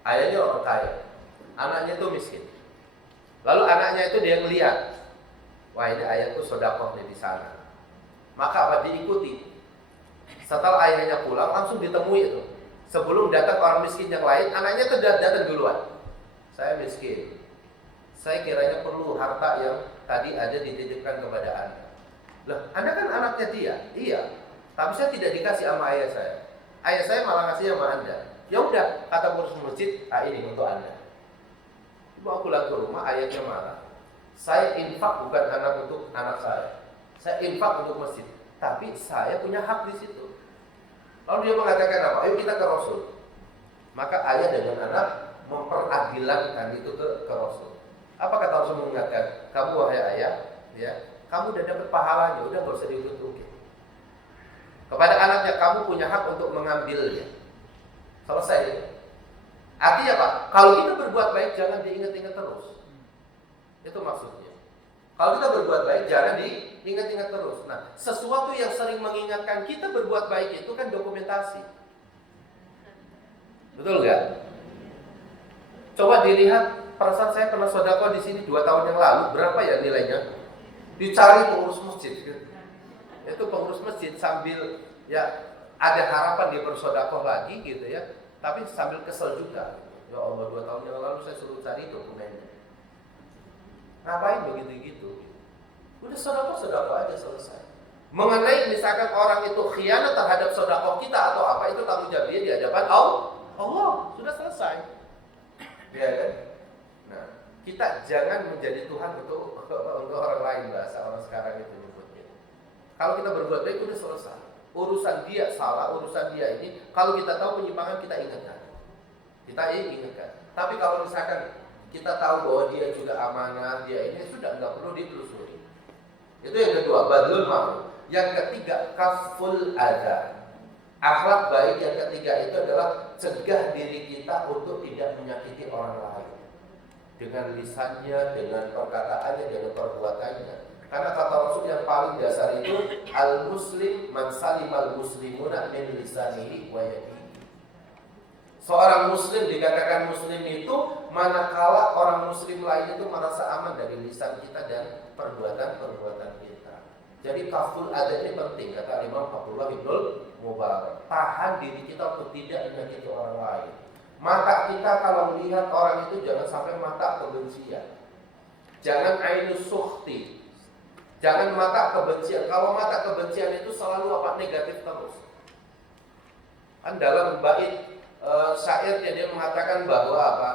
Ayahnya orang kaya, anaknya itu miskin. Lalu anaknya itu dia melihat, wah ini ayahku sedekah di sana. Maka diikuti. Setelah ayahnya pulang langsung ditemui itu. Sebelum datang orang miskin yang lain, anaknya itu datang duluan. Saya miskin. Saya kiranya perlu harta yang tadi ada dititipkan kepada Anda. Loh, Anda kan anaknya dia. Iya. Tapi saya tidak dikasih sama ayah saya. Ayah saya malah ngasih sama Anda. Ya udah, kata pengurus masjid, ini untuk Anda. Ibu pulang ke rumah, ayahnya marah. Saya infak bukan untuk anak saya. Saya infak untuk masjid, tapi saya punya hak di situ. Lalu dia mengatakan apa? Ayo kita ke Rasul. Maka ayah dengan anak memperadilankan itu ke Rasul. Apa kata Rasul mengingatkan? Kamu wahai ayah, ya, kamu udah dapat pahalanya, udah nggak usah diuntungin. Kepada anaknya, kamu punya hak untuk mengambilnya. Selesai. Artinya apa? Kalau kita berbuat baik, jangan diingat-ingat terus. Itu maksudnya. Kalau kita berbuat baik, jangan diingat-ingat terus. Nah, sesuatu yang sering mengingatkan kita berbuat baik itu kan dokumentasi. Betul nggak? Coba dilihat, perasaan saya pernah sedekah di sini 2 tahun yang lalu, berapa ya nilainya? Dicari pengurus masjid. Itu pengurus masjid sambil ya ada harapan dia bersedekah lagi gitu ya, tapi sambil kesel juga. Ya Allah, 2 tahun yang lalu saya suruh cari dokumennya. Ngapain begitu-gitu? Udah sedekah aja selesai. Mengenai misalkan orang itu khianat terhadap sedekah kita atau apa, itu tanggung jawab dia di hadapan Allah. Sudah selesai. Ya kan? Nah, kita jangan menjadi Tuhan untuk orang lain, bahasa orang sekarang itu nyebutnya. Kalau kita berbuat baik udah selesai. urusan dia salah, urusan dia ini, kalau kita tahu penyimpangan kita ingatkan. Tapi kalau misalkan kita tahu bahwa dia juga amanah, dia ini sudah nggak perlu ditelusuri. Itu yang kedua, badlul ma'ruf. Yang ketiga, kaful adza. Akhlak baik yang ketiga itu adalah cegah diri kita untuk tidak menyakiti orang lain dengan lisannya, dengan perkataannya, dengan perbuatannya. Karena kata Rasul yang paling dasar itu al-muslim man salimal muslimuna min lisanihi wa yadihi. Seorang muslim dikatakan muslim itu manakala orang muslim lain itu merasa aman dari lisan kita dan perbuatan-perbuatan kita. Jadi kaful adza ini penting, kata Imam Abdullah Ibnul Mubarak. Tahan diri kita untuk tidak menyakiti orang lain. Mata kita kalau melihat orang itu jangan sampai mata kebencian. Jangan ainus sukhti. Jangan mata kebencian. Kalau mata kebencian itu selalu apa? Negatif terus. Kan dalam bait syairnya dia mengatakan bahwa apa?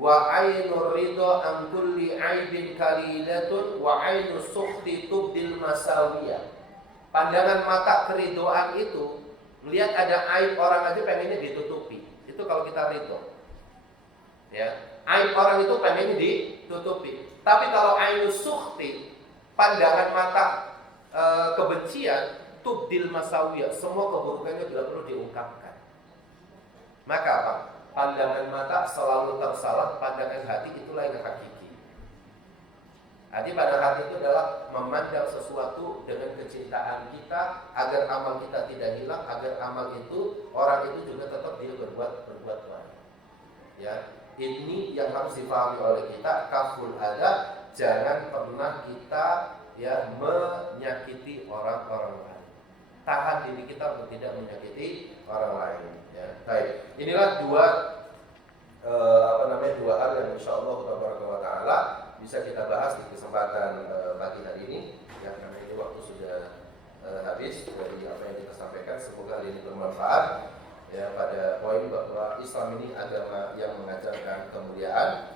Wa ainur ridha an kulli aibin kalilatun wa ainus sukhti tubdil masawiyah. Pandangan mata keridoan itu melihat ada aib orang aja pengennya ditutupi. Itu kalau kita ridho. Ya, aib orang itu pengennya ditutupi. Tapi kalau ainus sukhti, pandangan mata kebencian, tubdil masawiyah, semua keburukannya tidak perlu diungkapkan. Maka apa? Pandangan mata selalu tersalah, pandangan hati itulah yang hakiki. Jadi pada hati itu adalah memandang sesuatu dengan kecintaan kita agar amal kita tidak hilang, agar amal itu orang itu juga tetap dia berbuat baik. Ya, ini yang harus dipahami oleh kita. Kaful adza, jangan pernah kita ya menyakiti orang-orang lain. Tahan diri kita untuk tidak menyakiti orang lain. Ya, baik. Inilah dua hal yang insyaallah taala bisa kita bahas di kesempatan pagi hari ini. Ya, karena ini waktu sudah habis dari apa yang kita sampaikan. Semoga hal ini bermanfaat. Ya, pada poin bahwa Islam ini agama yang mengajarkan kemuliaan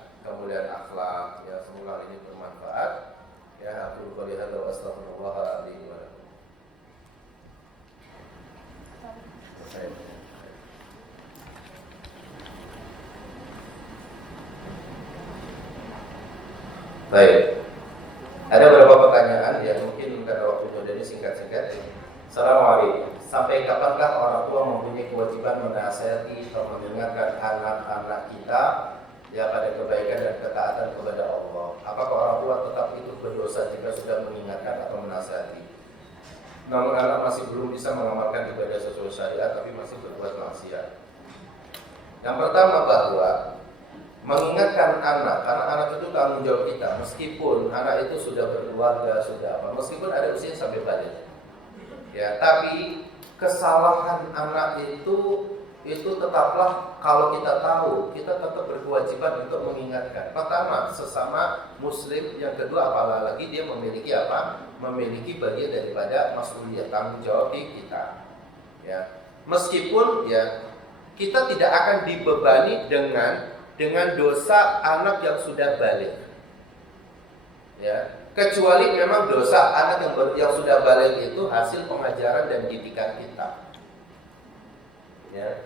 akhlak. Ya, semoga hal ini bermanfaat. Ya, aku qouli hadza wa astaghfirullah li wa lakum. Baik, ada beberapa pertanyaan yang mungkin karena waktu jadi singkat-singkat. Assalamualaikum. Sampai kapankah orang tua mempunyai kewajiban menasihati atau mengingatkan anak-anak kita ya pada kebaikan dan ketaatan kepada Allah? Apakah orang tua tetap itu berdosa jika sudah mengingatkan atau menasihati? Namun anak masih belum bisa mengamalkan ibadah sesuai syariat tapi masih berbuat maksiat. Yang pertama bahwa mengingatkan anak, karena anak itu tanggung jawab kita. Meskipun anak itu sudah berkeluarga, meskipun ada usia sampai balik, ya, tapi kesalahan anak itu tetaplah kalau kita tahu, kita tetap berkewajiban untuk mengingatkan. Pertama, sesama Muslim. Yang kedua, apalagi dia memiliki apa? Memiliki bagian daripada mas'uliyah, tanggung jawab di kita. Ya, meskipun ya kita tidak akan dibebani dengan dosa anak yang sudah balik, ya, kecuali memang dosa anak yang sudah balik itu hasil pengajaran dan didikan kita. Ya,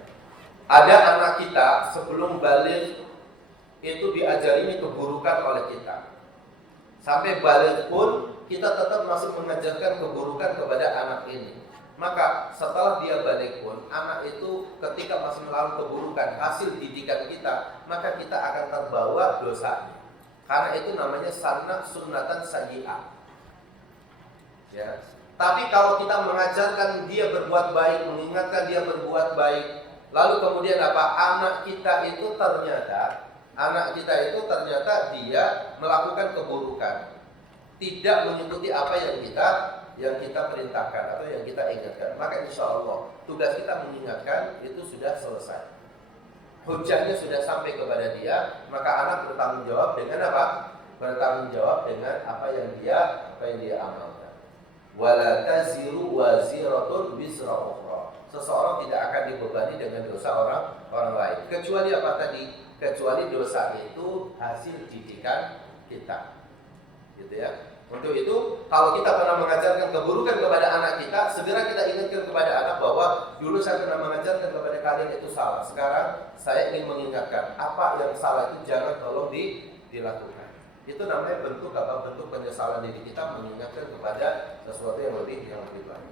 ada anak kita sebelum balik itu diajari keburukan oleh kita, sampai balik pun kita tetap masih mengajarkan keburukan kepada anak ini. Maka setelah dia balik pun, anak itu ketika masih melakukan keburukan hasil didikan kita, maka kita akan terbawa dosanya. Karena itu namanya sunnatan sayyi'ah. Ya. Tapi kalau kita mengajarkan dia berbuat baik, mengingatkan dia berbuat baik, lalu kemudian apa? Anak kita itu ternyata dia melakukan keburukan, tidak mengikuti apa yang kita perintahkan atau yang kita ingatkan, maka insya Allah tugas kita mengingatkan itu sudah selesai. Hujahnya sudah sampai kepada dia, maka anak bertanggung jawab dengan apa? Bertanggung jawab dengan apa yang dia amalkan. Wala taziru waziratun wizra ukhra. Seseorang tidak akan dibebani dengan dosa orang lain. Kecuali apa tadi? Kecuali dosa itu hasil didikan kita. Gitu ya. Untuk itu, kalau kita pernah mengajarkan keburukan kepada anak kita, segera kita ingatkan kepada anak bahwa dulu saya pernah mengajarkan kepada kalian itu salah. Sekarang saya ingin mengingatkan, apa yang salah itu jangan tolong dilakukan. Itu namanya bentuk apa? Bentuk penyesalan diri kita, mengingatkan kepada sesuatu yang lebih baik.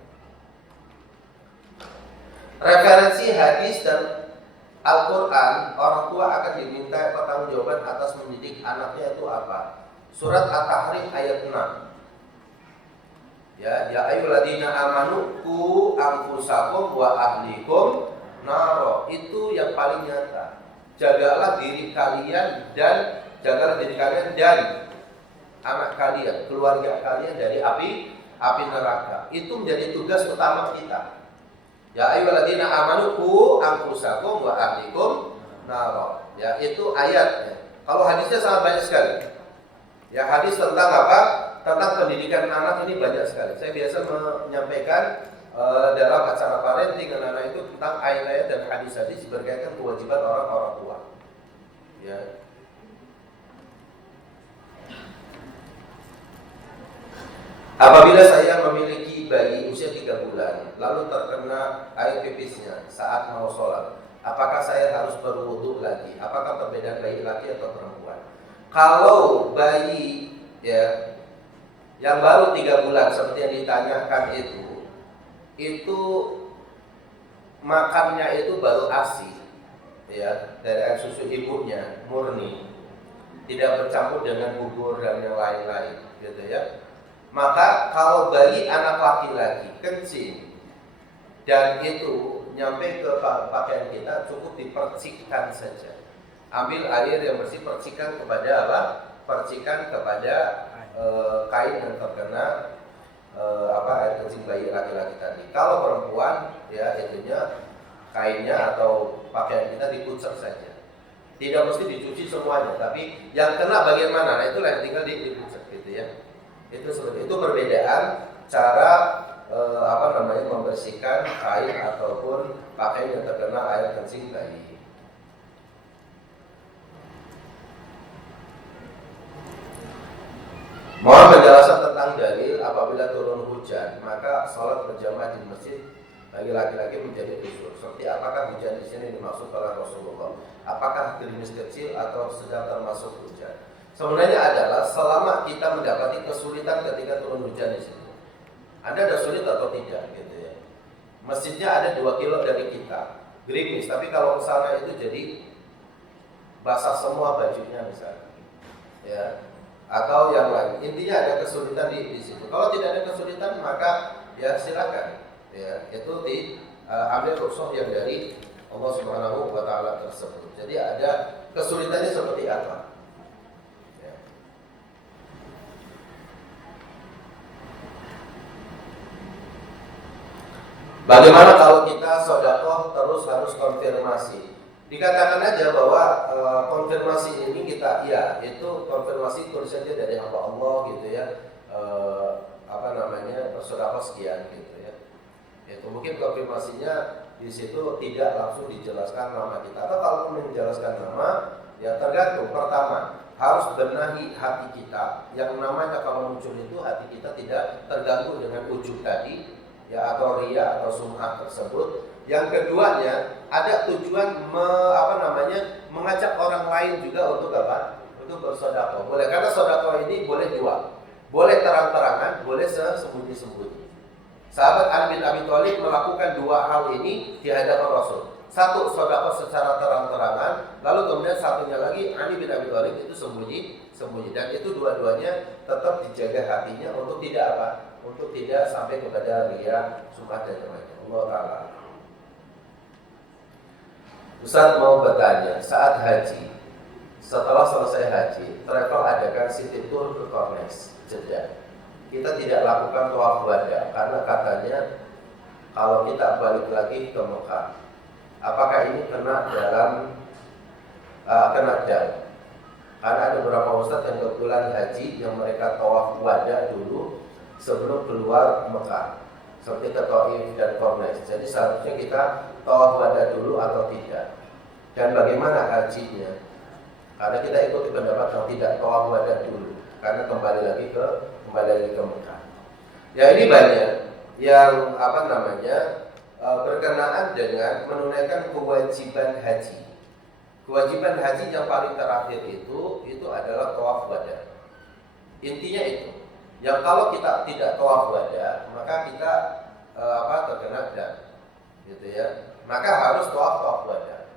Referensi hadis dan Al-Quran, orang tua akan diminta pertanggungjawaban atas mendidik anaknya itu apa? Surat At-Tahrim ayat 6. Ya ayyuhalladzina amanu qu anfusakum wa ahlikum naro. Itu yang paling nyata. Jagalah diri kalian dan anak kalian, keluarga kalian dari api neraka. Itu menjadi tugas utama kita. Ya ayyuhalladzina amanu qu anfusakum wa ahlikum naro. Ya, itu ayatnya. Kalau hadisnya sangat banyak sekali. Ya, hadis tentang apa? Tentang pendidikan anak ini banyak sekali. Saya biasa menyampaikan dalam acara parenting anak-anak itu tentang ayat-ayat dan hadis-hadis berkaitan kewajiban orang tua. Ya. Apabila saya memiliki bayi usia 3 bulan, lalu terkena air pipisnya saat mau sholat, apakah saya harus berwudu lagi? Apakah perbedaan bayi laki atau perempuan? Kalau bayi ya yang baru 3 bulan seperti yang ditanyakan itu makannya itu baru ASI ya, dari air susu ibunya murni, tidak bercampur dengan bubur dan yang lain-lain gitu ya. Maka kalau bayi anak laki-laki kencing dan itu nyampe ke pakaian kita, cukup dipercikkan saja. Ambil air yang bersih, percikan kepada apa? Percikan kepada kain yang terkena air kencing bayi laki-laki tadi. Kalau perempuan ya itunya kainnya atau pakaian kita dipucer saja. Tidak mesti dicuci semuanya, tapi yang kena bagian mana? Nah, itulah yang tinggal dipucer gitu ya. Itu seperti itu perbedaan cara membersihkan kain ataupun pakaian yang terkena air kencing bayi. Mohon penjelasan tentang dalil apabila turun hujan maka sholat berjamaah di masjid bagi laki-laki menjadi usul. Seperti apakah hujan di sini dimaksud oleh Rasulullah? Apakah gerimis kecil atau sedang termasuk hujan? Sebenarnya adalah selama kita mendapati kesulitan ketika turun hujan di situ. Anda ada sulit atau tidak gitu ya. Masjidnya ada 2 kilo dari kita, gerimis, tapi kalau ke sana itu jadi basah semua bajunya misalnya. Ya. Atau yang lain. Intinya ada kesulitan di situ. Kalau tidak ada kesulitan maka ya silakan. Ya, itu diambil rukhsah yang dari Allah Subhanahu wa taala tersebut. Jadi ada kesulitannya seperti apa? Ya. Bagaimana kalau kita sedekah terus harus konfirmasi? Dikatakan aja bahwa konfirmasi ini kita itu konfirmasi tulisannya dari hamba Allah gitu ya, bersedekah sekian gitu ya. Itu mungkin konfirmasinya di situ tidak langsung dijelaskan nama kita, atau kalau menjelaskan nama ya tergantung. Pertama harus benahi hati kita, yang namanya kalau muncul itu hati kita tidak terganggu dengan ujub tadi ya, atau riya atau sum'ah tersebut. Yang keduanya ada tujuan mengajak orang lain juga untuk apa? Untuk bersedekah. Boleh, karena sedekah ini boleh dua. Boleh terang-terangan, boleh sembunyi-sembunyi. Sahabat Ali bin Abi Thalib melakukan 2 hal ini di hadapan Rasul. Satu sedekah secara terang-terangan, lalu kemudian satunya lagi Ali bin Abi Thalib itu sembunyi. Dan itu dua-duanya tetap dijaga hatinya untuk tidak apa? Untuk tidak sampai kepada riya, sum'ah dan lain-lain. Allah Ta'ala. Ustaz mau bertanya, saat haji, setelah selesai haji, travel adakan city tour ke Kornes, Jeddah. Kita tidak lakukan tawaf wada karena katanya kalau kita balik lagi ke Mekah, apakah ini kena dam? Karena ada beberapa ustaz yang kebetulan haji yang mereka tawaf wada dulu sebelum keluar Mekah, seperti ke Taif dan Kornes. Jadi seharusnya kita tawaf wada dulu atau tidak, dan bagaimana hajinya? Karena kita ikuti pendapat yang tidak tawaf wada dulu. karena kembali lagi ke Mekah. Ya ini banyak yang berkenaan dengan menunaikan kewajiban haji. Kewajiban haji yang paling terakhir itu adalah tawaf wada. Intinya itu, yang kalau kita tidak tawaf wada, maka kita terkena dam, gitu ya. Maka harus tawaf wada.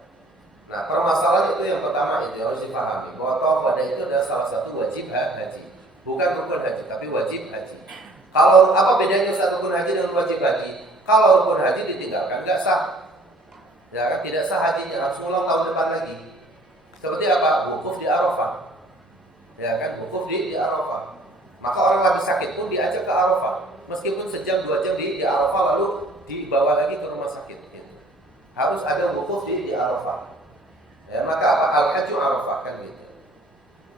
Nah, permasalahan itu yang pertama itu harus dipahami bahwa tawaf wada itu adalah salah satu wajib haji, bukan rukun haji, tapi wajib haji. Kalau apa bedanya Ustaz rukun haji dengan wajib haji? Kalau rukun haji ditinggalkan nggak sah, ya kan, tidak sah hajinya, harus ulang tahun depan lagi. Seperti apa? Wukuf di Arafah, ya kan, wukuf di Arafah. Maka orang lagi sakit pun diajak ke Arafah, meskipun sejam 2 jam di Arafah lalu dibawa lagi ke rumah sakit. Gitu. Harus ada wukuf di Arafah. Ya, maka apa? Al-Hajju Arafah kan gitu.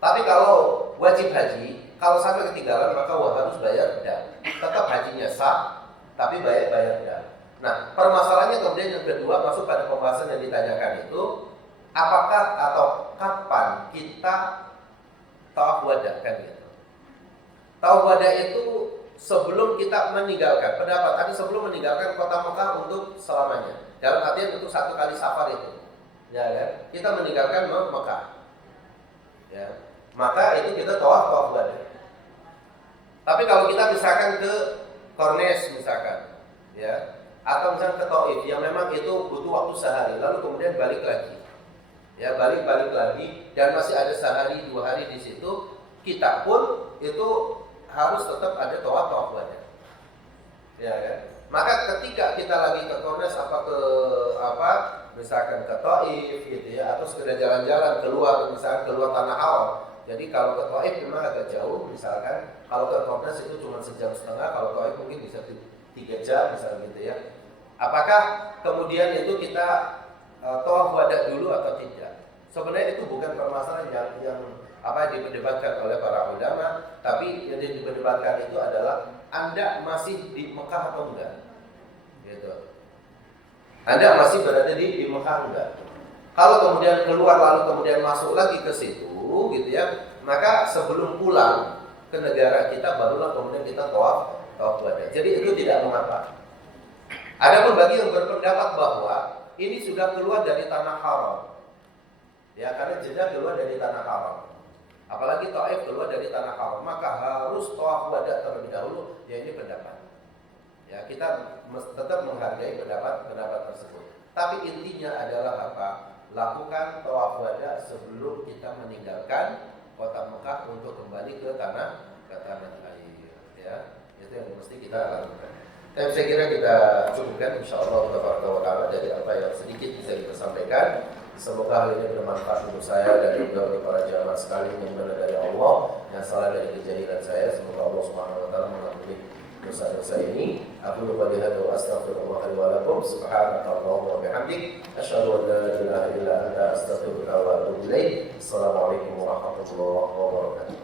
Tapi kalau wajib haji, kalau sampai ketinggalan maka harus bayar dam. Tetap hajinya sah, tapi bayar dam. Nah, permasalahannya kemudian yang kedua masuk pada pembahasan yang ditanyakan itu, apakah atau kapan kita tawaf wada kan gitu. Tawaf wada itu sebelum kita meninggalkan, pendapat tadi sebelum meninggalkan kota Mekah untuk selamanya. Dalam artian untuk 1 kali safar itu. Ya kan? Kita meninggalkan Mekah. Ya. Maka itu kita tawaf wada. Tapi kalau kita misalkan ke Kornes misalkan, ya, atau misalkan ke Taif yang memang itu butuh waktu sehari, lalu kemudian balik lagi, ya balik lagi, dan masih ada sehari 2 hari di situ, kita pun itu harus tetap ada tawaf wada, ya kan? Maka ketika kita lagi ke Kornes misalkan ke Taif gitu ya, atau sekedar jalan-jalan keluar tanah haram. Jadi kalau ke Taif memang agak jauh, misalkan kalau ke Kornes itu cuma 1,5 jam, kalau Taif mungkin bisa 3 jam misalnya gitu ya. Apakah kemudian itu kita tawaf wada dulu atau tidak? Sebenarnya itu bukan permasalahan yang diperdebatkan oleh para ulama, tapi yang diperdebatkan itu adalah Anda masih di Mekah atau enggak? Gitu. Anda masih berada di Mekah enggak? Kalau kemudian keluar lalu kemudian masuk lagi ke situ, gitu ya, maka sebelum pulang ke negara kita barulah kemudian kita tawaf wada. Jadi itu tidak mengapa. Adapun bagi yang berpendapat bahwa ini sudah keluar dari tanah haram, ya karena Jeddah keluar dari tanah haram, apalagi Taif keluar dari tanah haram, maka harus tawaf wada terlebih dahulu. Ya ini pendapat. Ya kita tetap menghargai pendapat tersebut. Tapi intinya adalah apa? Lakukan tawaf wada sebelum kita meninggalkan kota Mekah untuk kembali ke tanah air. Ya, itu yang mesti kita lakukan. Tapi saya kira kita cukupkan, insyaallah taala dari apa yang sedikit bisa kita sampaikan. Semoga hal ini bermanfaat untuk saya dan juga untuk para jamaah sekalian yang benar dari Allah, yang salah dari kejahilan saya. Semoga Allah Subhanahu wa taala mengampuni dosa-dosa ini. Aku lupa dihadu astaghfirullah wa lakum subhanakallahumma wa bihamdik asyhadu an la ilaha illa anta astaghfiruka wa atubu ilaik. Assalamualaikum warahmatullahi wabarakatuh.